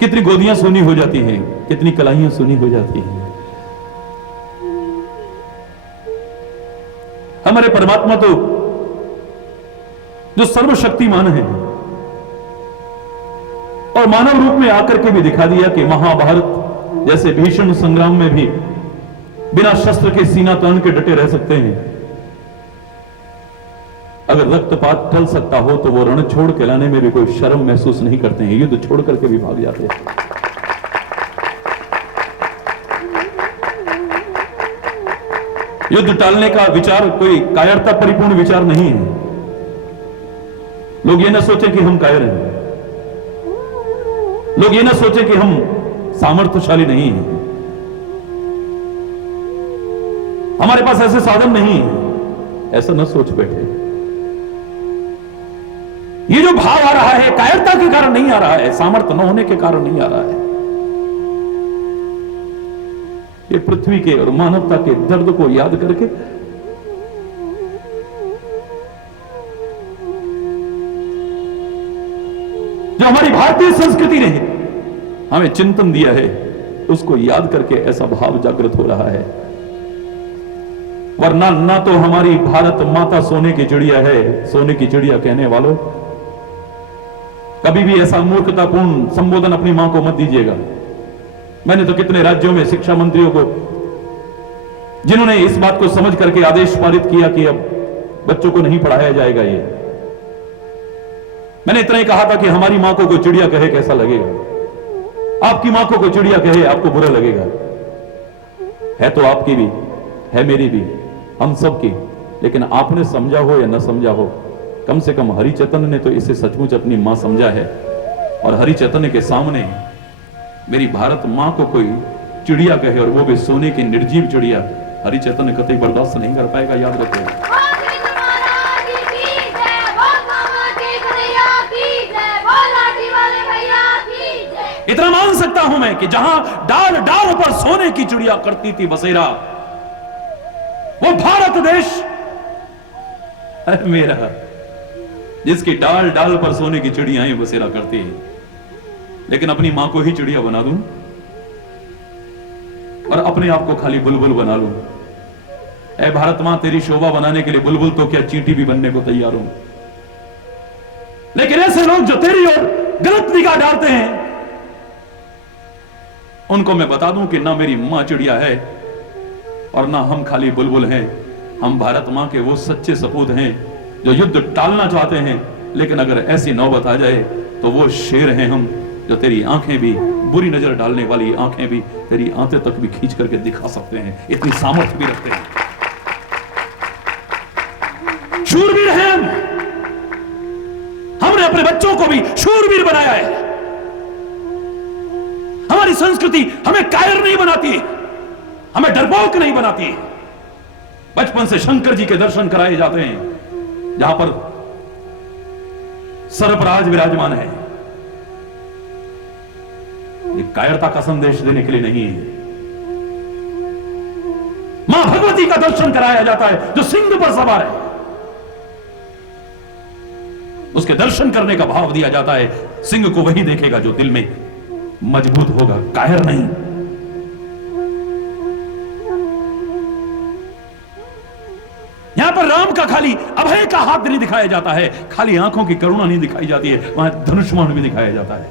कितनी गोदियां सोनी हो जाती हैं, कितनी कलाइयां सोनी हो जाती हैं। हमारे परमात्मा तो जो सर्वशक्तिमान है, और मानव रूप में आकर के भी दिखा दिया कि महाभारत जैसे भीषण संग्राम में भी बिना शस्त्र के सीना तान के डटे रह सकते हैं। अगर रक्तपात टल सकता हो तो वो रण छोड़ के लाने में भी कोई शर्म महसूस नहीं करते हैं, युद्ध छोड़ करके भी भाग जाते हैं। युद्ध टालने का विचार कोई कायरता परिपूर्ण विचार नहीं है। लोग ये ना सोचें कि हम कायर हैं, लोग ये ना सोचें कि हम सामर्थ्यशाली नहीं हैं, हमारे पास ऐसे साधन नहीं है, ऐसा ना सोच बैठे। ये जो भाव आ रहा है कायरता के कारण नहीं आ रहा है, सामर्थ्य न होने के कारण नहीं आ रहा है। ये पृथ्वी के और मानवता के दर्द को याद करके जो हमारी भारतीय संस्कृति ने हमें चिंतन दिया है, उसको याद करके ऐसा भाव जागृत हो रहा है। वरना ना तो हमारी भारत माता सोने की चिड़िया है। सोने की चिड़िया कहने वालों, कभी भी ऐसा मूर्खतापूर्ण संबोधन अपनी मां को मत दीजिएगा। मैंने तो कितने राज्यों में शिक्षा मंत्रियों को, जिन्होंने इस बात को समझ करके आदेश पारित किया कि अब बच्चों को नहीं पढ़ाया जाएगा, ये मैंने इतना ही कहा था कि हमारी मां को कोई चिड़िया कहे कैसा लगेगा, आपकी मां को कोई चिड़िया कहे आपको बुरा लगेगा। है तो आपकी भी, है मेरी भी, हम सब की। लेकिन आपने समझा हो या न समझा हो, कम से कम हरि चैतन्य ने तो इसे सचमुच अपनी मां समझा है। और हरि चैतन्य के सामने मेरी भारत मां को कोई चिड़िया कहे, और वो भी सोने की निर्जीव चिड़िया, हरि चैतन्य कतई बर्दाश्त नहीं कर पाएगा। याद रखो। इतना मान सकता हूं मैं कि जहां डाल डाल पर सोने की चिड़िया करती थी बसेरा, वो भारत देश है मेरा, जिसकी डाल डाल पर सोने की चिड़ियां बसेरा करती है। लेकिन अपनी मां को ही चिड़िया बना दूं और अपने आप को खाली बुलबुल बना लूं। ऐ भारत मां, तेरी शोभा बनाने के लिए बुलबुल तो क्या चींटी भी बनने को तैयार हूं। लेकिन ऐसे लोग जो तेरी ओर गलत निगाह डालते हैं, उनको मैं बता दूं कि ना मेरी मां चिड़िया है और ना हम खाली बुलबुल हैं। हम भारत मां के वो सच्चे सपूत हैं जो युद्ध टालना चाहते हैं, लेकिन अगर ऐसी नौबत आ जाए तो वो शेर हैं हम, जो तेरी आंखें भी, बुरी नजर डालने वाली आंखें भी, तेरी आंतें तक भी खींच करके दिखा सकते हैं। इतनी सामर्थ्य भी रखते हैं। शूरवीर हैं हम। हमने अपने बच्चों को भी शूरवीर बनाया है। हमारी संस्कृति हमें कायर नहीं बनाती। हमें डरपोक नहीं बनाती है। बचपन से शंकर जी के दर्शन कराए जाते हैं, जहां पर सर्पराज विराजमान है। ये कायरता का संदेश देने के लिए नहीं है। मां भगवती का दर्शन कराया जाता है जो सिंह पर सवार है, उसके दर्शन करने का भाव दिया जाता है। सिंह को वही देखेगा जो दिल में मजबूत होगा, कायर नहीं। यहां पर राम का खाली अभय का हाथ नहीं दिखाया जाता है, खाली आंखों की करुणा नहीं दिखाई जाती है, वहां धनुष्मान भी दिखाया जाता है।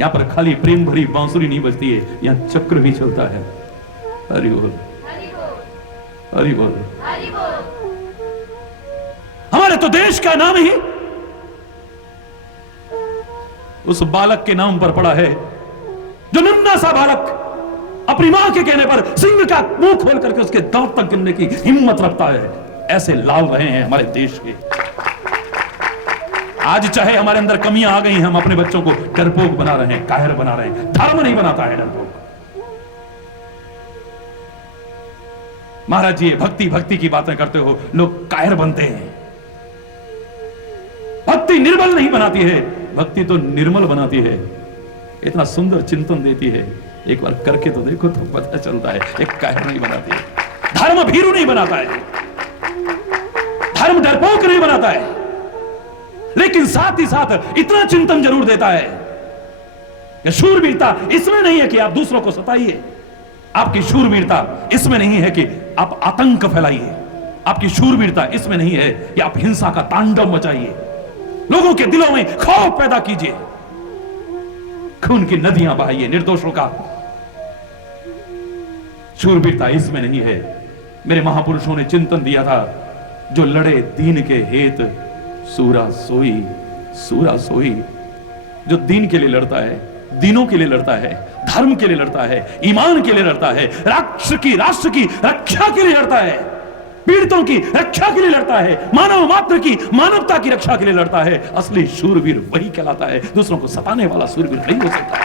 यहां पर खाली प्रेम भरी बांसुरी नहीं बजती है, यहां चक्र भी चलता है। हरि बोल, हरि बोल। हमारे तो देश का नाम ही उस बालक के नाम पर पड़ा है, जो नन्हा सा बालक अपनी मां के कहने पर सिंह का मुंह खोल करके उसके दांत तक गिनने की हिम्मत रखता है। ऐसे लाल रहे हैं हमारे देश के। आज चाहे हमारे अंदर कमियां आ गई, हम अपने बच्चों को डरपोक बना रहे हैं, कायर बना रहे हैं। धर्म नहीं बनाता है डरपोक। महाराज जी भक्ति भक्ति की बातें करते हो, लोग कायर बनते हैं। भक्ति निर्बल नहीं बनाती है, भक्ति तो निर्मल बनाती है। इतना सुंदर चिंतन देती है, एक बार करके तो देखो तो पता चलता है। एक कायर नहीं बनाती है, धर्म भीरू नहीं बनाता है, धर्म डरपोक नहीं बनाता है, लेकिन साथ ही साथ इतना चिंतन जरूर देता है कि शूरवीरता इसमें नहीं है कि आप दूसरों को सताइए, आपकी शूरवीरता इसमें नहीं है कि आप आतंक फैलाइए, आपकी शूरवीरता इसमें नहीं है कि आप हिंसा का तांडव मचाइए, लोगों के दिलों में खौफ पैदा कीजिए, खून की नदियां बहाइए निर्दोषों का। शूरवीरता इसमें नहीं है। मेरे महापुरुषों ने चिंतन दिया था, जो लड़े दीन के हेत सूरा सोई, सूरा सोई। जो दीन के लिए लड़ता है, दीनों के लिए लड़ता है, धर्म के लिए लड़ता है, ईमान के लिए लड़ता है, राष्ट्र की रक्षा के लिए लड़ता है, पीड़ितों की रक्षा के लिए लड़ता है, मानव मात्र की मानवता की रक्षा के लिए लड़ता है, असली शूरवीर वही कहलाता है। दूसरों को सताने वाला शूरवीर नहीं हो सकता।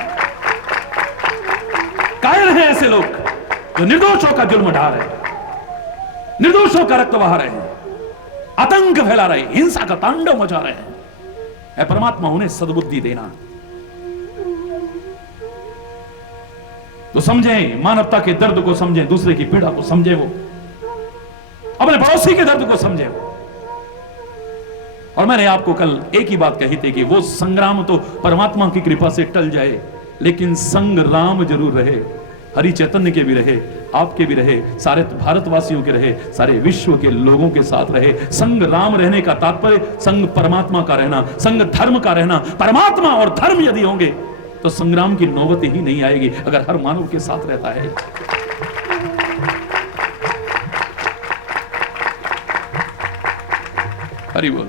कायर हैं ऐसे लोग जो निर्दोषों का जुल्म ढा रहे हैं, निर्दोषों का रक्त बहा रहे हैं, आतंक फैला रहे हैं, हिंसा का तांडव मचा रहे हैं। ऐ परमात्मा उन्हें सद्बुद्धि देना। तो समझें, मानवता के दर्द को समझें, दूसरे की पीड़ा को समझें, वो अपने पड़ोसी के दर्द को समझें। और मैंने आपको कल एक ही बात कही थी कि वो संग्राम तो परमात्मा की कृपा से टल जाए, लेकिन संग्राम जरूर रहे। हरि चैतन्य के भी रहे, आपके भी रहे, सारे भारतवासियों के रहे, सारे विश्व के लोगों के साथ रहे। संग्राम रहने का तात्पर्य संग परमात्मा का रहना, संग धर्म का रहना। परमात्मा और धर्म यदि होंगे तो संग्राम की नौबत ही नहीं आएगी, अगर हर मानव के साथ रहता है। हरि बोल।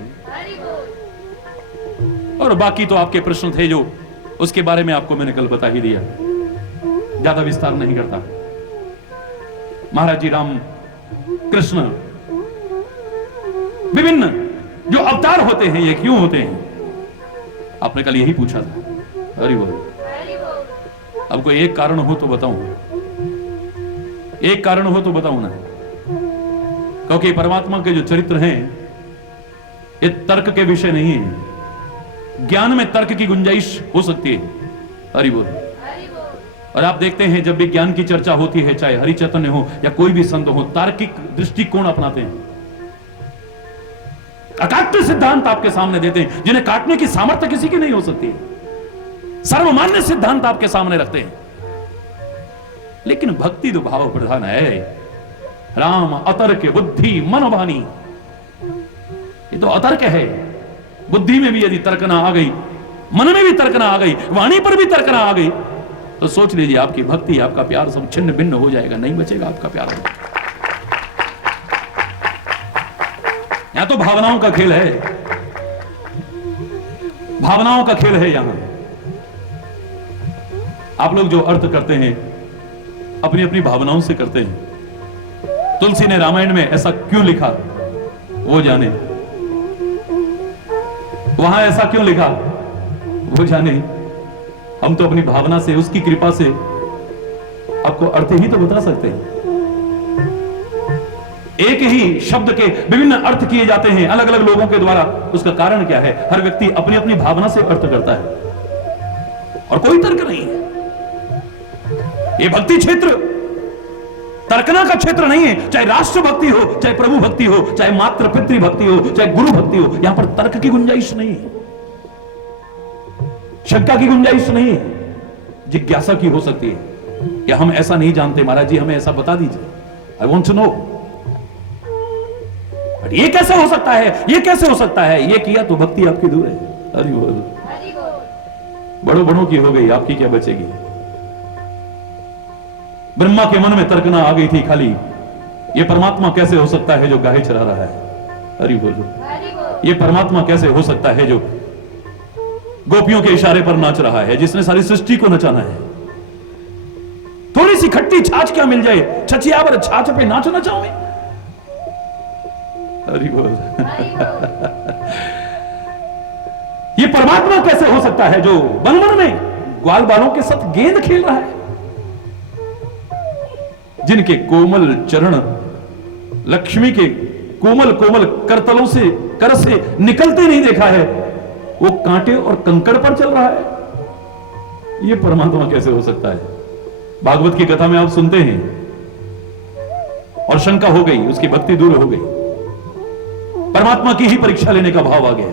और बाकी तो आपके प्रश्न थे जो, उसके बारे में आपको मैंने कल बता ही दिया, ज्यादा विस्तार नहीं करता। महाराज जी राम कृष्ण विभिन्न जो अवतार होते हैं, ये क्यों होते हैं, आपने कल यही पूछा था। हरि बोल। अब कोई एक कारण हो तो बताऊं, एक कारण हो तो बताऊं ना, क्योंकि परमात्मा के जो चरित्र हैं ये तर्क के विषय नहीं है। ज्ञान में तर्क की गुंजाइश हो सकती है। हरि बोल। और आप देखते हैं जब भी ज्ञान की चर्चा होती है, चाहे हरि चैतन्य हो या कोई भी संत हो, तार्किक दृष्टिकोण अपनाते हैं, अकाट्य सिद्धांत आपके सामने देते हैं, जिन्हें काटने की सामर्थ्य किसी की नहीं हो सकती। सर्वमान्य सिद्धांत आपके सामने रखते हैं। लेकिन भक्ति तो भाव प्रधान है। राम अतर्क बुद्धि मनोभानी, ये तो अतर्क है। बुद्धि में भी यदि तर्कना आ गई, मन में भी तर्कना आ गई, वाणी पर भी तर्कना आ गई, तो सोच लीजिए आपकी भक्ति, आपका प्यार सब छिन्न भिन्न हो जाएगा, नहीं बचेगा आपका प्यार। यहां तो भावनाओं का खेल है, भावनाओं का खेल है। यहां आप लोग जो अर्थ करते हैं अपनी अपनी भावनाओं से करते हैं। तुलसी ने रामायण में ऐसा क्यों लिखा वो जाने, वहां ऐसा क्यों लिखा वो जाने। हम तो अपनी भावना से, उसकी कृपा से आपको अर्थ ही तो बता सकते हैं। एक ही शब्द के विभिन्न अर्थ किए जाते हैं अलग अलग लोगों के द्वारा। उसका कारण क्या है? हर व्यक्ति अपनी अपनी भावना से अर्थ करता है और कोई तर्क नहीं है। ये भक्ति क्षेत्र तर्कना का क्षेत्र नहीं है। चाहे राष्ट्र भक्ति हो, चाहे प्रभु भक्ति हो, चाहे मातृ पितृ भक्ति हो, चाहे गुरु भक्ति हो, यहां पर तर्क की गुंजाइश नहीं है, शंका की गुंजाइश नहीं है, जिज्ञासा की हो सकती है कि हम ऐसा नहीं जानते महाराज जी, हमें ऐसा बता दीजिए, आई वॉन्ट टू नो। ये कैसे हो सकता है, ये कैसे हो सकता है? ये किया तो भक्ति आपकी दूर है। हरि बोल। बड़ों बड़ों की हो गई, आपकी क्या बचेगी? ब्रह्मा के मन में तर्कना आ गई थी खाली, ये परमात्मा कैसे हो सकता है जो गाय चरा रहा है? हरि बोलो। ये परमात्मा कैसे हो सकता है जो गोपियों के इशारे पर नाच रहा है, जिसने सारी सृष्टि को नचाना है? थोड़ी सी खट्टी छाछ क्या मिल जाए, छछियावर छाछ पे नाच नचाओ। हरि बोल। ये परमात्मा कैसे हो सकता है जो मन मन में ग्वाल बालों के साथ गेंद खेल रहा है, जिनके कोमल चरण लक्ष्मी के कोमल कोमल करतलों से कर से निकलते नहीं देखा है, वो कांटे और कंकड़ पर चल रहा है। ये परमात्मा कैसे हो सकता है? भागवत की कथा में आप सुनते हैं और शंका हो गई, उसकी भक्ति दूर हो गई, परमात्मा की ही परीक्षा लेने का भाव आ गया।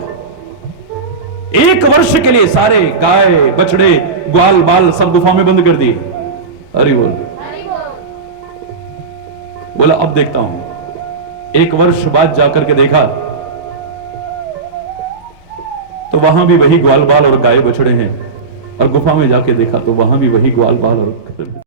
एक वर्ष के लिए सारे गाय बछड़े ग्वाल बाल सब गुफा में बंद कर दिए। हरि बोल। बोला अब देखता हूं। एक वर्ष बाद जाकर के देखा तो वहां भी वही ग्वाल बाल और गाय बछड़े हैं, और गुफा में जाके देखा तो वहां भी वही ग्वाल बाल और